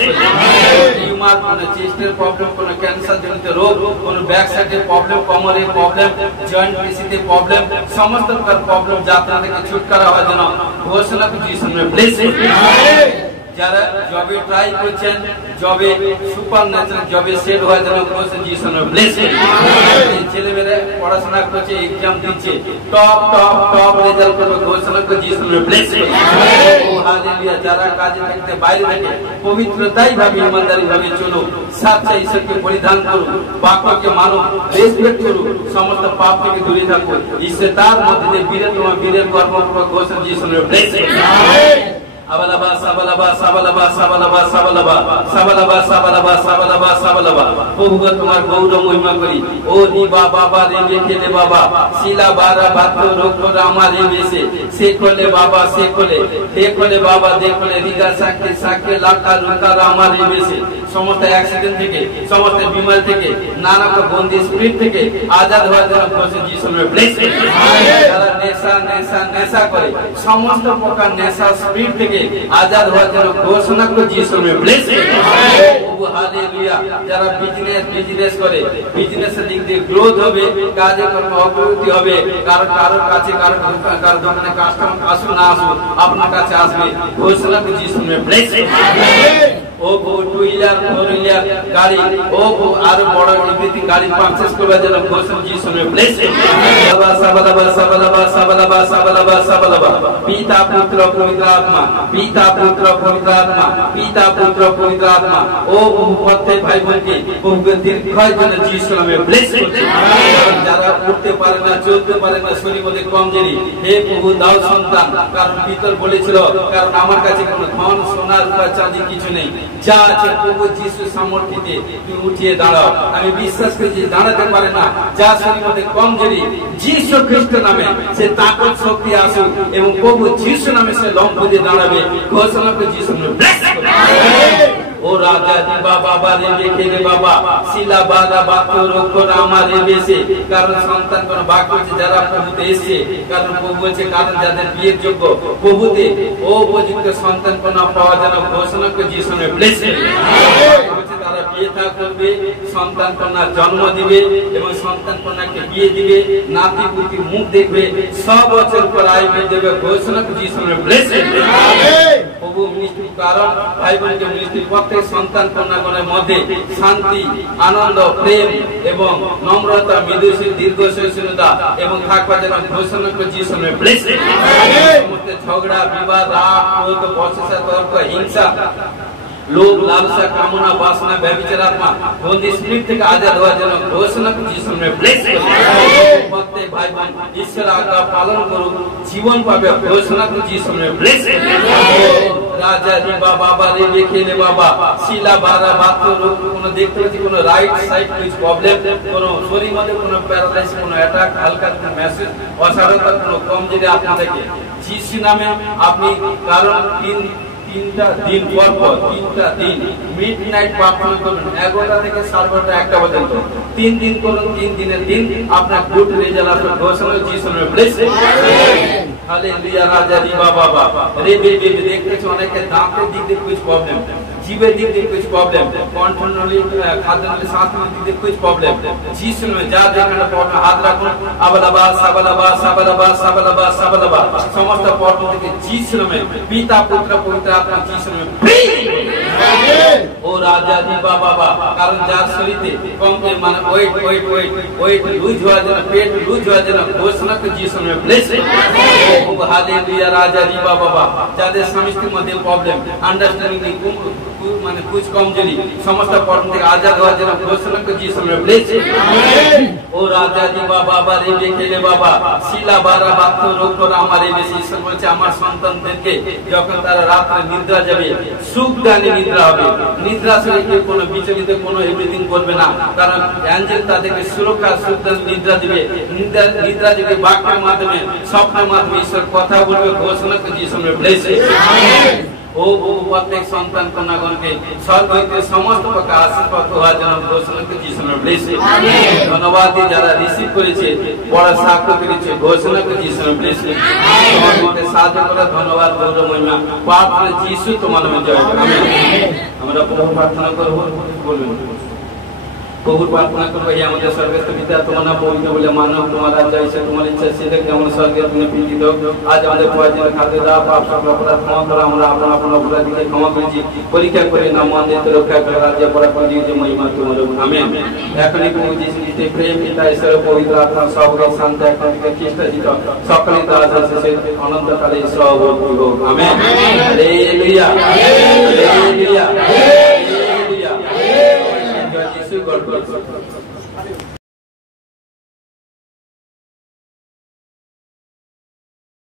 টিউমার কোনো চেস্টের প্রবলেম কোনো ক্যান্সার জনিত রোগ কোনো ব্যাক সাইডের প্রবলেম কোমরে প্রবলেম জয়েন্ট পেশিতে প্রবলেম সমস্ত প্রকার প্রবলেম যাত্রা থেকে ছুটকারা হওয়ার জন্য ঘোষণা করছি যিশু নামে ব্লেস যারা জবে ট্রাই করছেন জবে সুপার ন্যাচারাল জবে সেট হওয়ার জন্য বলছেন যিশু নামে ব্লেস ছেলেমেয়েরা পড়াশোনা করছে এক্সাম দিচ্ছে টপ রেজাল্ট করবে ঘোষণা করে যিশু নামে ব্লেস ও হালেলুয়া যারা কাজে থাকতে বাইরে থেকে পবিত্রতাই ভাবে ইমানদারি ভাবে চলো সচ্চা ঈশ্বরকে পরিধান করো বাক্যকে মানো রেসপেক্ট করো সমস্ত পাপ থেকে দূরে থাকো ঈশ্বর তার মধ্যে বীরের তোমার বীরের কর্ম ঘোষণা যিশু নামে ব্লেস আবালাবা সাবালাবা সাবালাবা সাবালাবা সাবালাবা সাবালাবা সাবালাবা সাবালাবা সাবালাবা প্রভু তোমার গৌরব মহিমা করি ও নিবা বাবা রে বেকেলে বাবা শিলা বারা বাত রোগ রামা রে বেসে সে কোলে বাবা সে কোলে দেখলে বাবা দেখলে রিগা সাকে সাকে লাকা লুকা রামা রে বেসে সমস্ত অ্যাক্সিডেন্ট থেকে সমস্ত বিমারি থেকে নানা বন্দি স্পিরিট থেকে আজাদ হওয়ার জন্য বলছে যিশু নামে ব্লেস যারা নেশা করে সমস্ত প্রকার নেশা স্পিরিট থেকে আজাদ হওয়ার জন্য ঘোষণা করে যিশু নামে ব্লেস হালেলুয়া যারা বিজনেস করে বিজনেসের দিক দিয়ে গ্রোথ হবে কাজে কর্মে অগ্রগতি হবে কারো কাছে কারো দোকানে কাস্টমার আসুক না আসুক আপনার কাছে আসবে ঘোষণা করে যিশু নামে ব্লেস ও টু হুইলার ফোর হুইলার গাড়ি ও আরো বড় এভরিথিং গাড়ি পারচেজ করবার জন্য ঘোষণা যিশু নামে ব্লেস সাবালাবা সাবালাবা সাবালাবা সাবালাবা সাবালাবা পিতা পুত্র পবিত্র আত্মা পিতা পুত্র পবিত্র আত্মা পিতা পুত্র পবিত্র আত্মা ও প্রত্যেক ভাই বোনকে প্রভুকে দীর্ঘায়ুর জন্য যিশু নামে ব্লেস যারা উঠতে পারে না চলতে পারে না শরীর মধ্যে কমজোরি হে প্রভু দাও সন্তান কারণ পিতর বলেছিল কারণ আমার কাছে কোনো ধন সোনা রূপা চাঁদি কিছু নেই যা আছে প্রভু যিশুর সামর্থ্যে তুমি উঠিয়ে দাঁড়াও আমি বিশ্বাস করি যে দাঁড়াতে পারে না যা শরীর মধ্যে কমজোরি যিশু খ্রিস্ট নামে সে তাকত শক্তি আসুক এবং প্রভু যিশু নামে সে লম্ব দিয়ে দাঁড়াবে ঘোষণা করে যিশু নামে ব্লেস ও রাজা দিবা বাবা রে বেকেলে বাবা শিলা বারা বাত রোগ রামা রে বেসে কারণ সন্তান কোন বাক্য হচ্ছে যারা প্রভুতে এসেছে কারণ প্রভু হচ্ছে কারণ যাদের বিয়ের যোগ্য প্রভুতে ও উপযুক্ত সন্তান কোন পাওয়া যেন ঘোষণা করে যিশু নামে ব্লেস তারা বিয়ে থা করবে সন্তান কন্যার জন্ম দিবে এবং সন্তান কন্যাকে বিয়ে দিবে নাতি পুতি মুখ দেখবে 100 বছর পর আইবে দেবে ঘোষণা করে যিশু নামে ব্লেস প্রভু মিষ্টি কারণ ভাই বোনকে মিষ্টি প্রত্যেক সন্তান কন্যাগণের মধ্যে শান্তি আনন্দ প্রেম এবং নম্রতা মৃদুশীল দীর্ঘসহিষ্ণুতা এবং থাকবার জন্য ঘোষণা করে যিশু নামে ব্লেস সমস্ত ঝগড়া বিবাদ রাগ ক্রোধ বচসা তর্ক হিংসা লোভ লালসা কামনা বাসনা ব্যভিচার আত্মা বন্দি স্পিরিট থেকে আজাদ হওয়ার জন্য ঘোষণা করে যিশু নামে ব্লেস প্রত্যেক ভাই বোন ঈশ্বর আজ্ঞা পালন করুক জীবন পাবে ঘোষণা করে যিশু নামে ব্লেস রাজা দিবা বাবা রে বেকেলে বাবা শিলা বারা বাত রোগ কোনো দেখতে পাচ্ছি কোনো রাইট সাইড কিছু প্রবলেম কোনো শরীর মধ্যে কোনো প্যারালাইসিস কোনো অ্যাটাক হালকা কোনো মেসেজ অসারতা কোনো কমজোরি আপনাদেরকে যিশু নামে আপনি কারণ তিনটা দিন পর 3টা দিন মিডনাইট প্রার্থনা করবেন 11টা থেকে 12:30 1টা পর্যন্ত 3 দিন করুন 3 দিনের দিন আপনার গুড রেজাল্ট আসবে ঘোষণা যিশু নামে ব্লেস হালেলুয়া রাজা দিবা বাবা রে বেবি দেখতেছো অনেকে দাঁতের দিক দিয়ে কিছু প্রবলেম जीवे दिख दिख कुछ प्रॉब्लम कंट्रोली खाद्य सांस में दिख दिख कुछ प्रॉब्लम जिसम में जा देखना प्रॉब्लम हाथ रखो अबलबा सबलबा सबलबा सबलबा सबलबा समस्त प्रॉब्लम के जिसम में पिता पुत्र पवित्र आत्मा जिसम में ओ राजा जी बाबा कारण যার শরীরে কম মানে ওয়েট লুজ হওয়ার জন্য পেট লুজ হওয়ার জন্য ঘোষণা করে যিশু নামে ব্লেস ও হালেলুয়া রাজা জি বাবা যাদের স্বামী স্ত্রীর মধ্যে প্রবলেম আন্ডারস্ট্যান্ডিং মানে कुछ कमजोरी समस्त प्रॉब्लम থেকে আজাদ হওয়ার জন্য ঘোষণা করে যিশু নামে ব্লেস ও রাজা জি বাবা রে বেকেলে বাবা শিলা বারা বাত রোগ রামা রে বেসে ঈশ্বর বলছে আমার সন্তানদেরকে যখন তারা রাতে নিদ্রা যাবে সুখ দানে নিদ্রা হবে নিদ্রা শরীরে কোনো বিচলিত কোনো এভরিথিং করবে না কারণ অ্যাঞ্জেল তাদেরকে সুরক্ষা সুখ দানে নিদ্রা দিবে নিদ্রা দিবে বাক্যের মাধ্যমে স্বপ্নের মাধ্যমে ঈশ্বর কথা বলবে ঘোষণা করে যিশু নামে ব্লেস ও প্রত্যেক সন্তান কন্যাগণকে স্বর্গ হইতে সমস্ত প্রকার আশীর্বাদ হওয়ার জন্য ঘোষণা করছি। ধন্যবাদ যারা রিসিভ করেছে, বড় সাক্ষ্য করেছে, ঘোষণা করছি সাহায্য করার ধন্যবাদ গৌর মহিমা প্রার্থনা যিশু তোমার নামে জয়। আমরা প্রভু প্রার্থনা করবো, বলবেন প্রভুর প্রার্থনা করবো। এই আমাদের স্বর্গস্থ পিতা, তোমার নাম পবিত্র বলে মানব, তোমার রাজ্য এসে তোমার ইচ্ছা সেটা কেমন স্বর্গে তুমি প্রীতি দাও। আজ আমাদের প্রয়োজন খাদ্য দাও, পাপ সকল অপরাধ ক্ষমা করো, আমরা আপন আপন অপরাধীকে ক্ষমা করেছি। পরীক্ষা করে নাম আমাদের রক্ষা করে রাজ্য পরাক্রম দিয়ে মহিমা তোমার। আমেন। এখনই প্রভু যিশু খ্রিস্টের প্রেম, পিতা ঈশ্বর পবিত্র আত্মা সবকে শান্ত এখন থেকে খ্রিস্ট জিত সকলে দ্বারা শেষে অনন্তকালে সহবর্তী হোক। আমেন। Hallelujah hallelujah hallelujah. জয় যিশু, গড ব্লেস।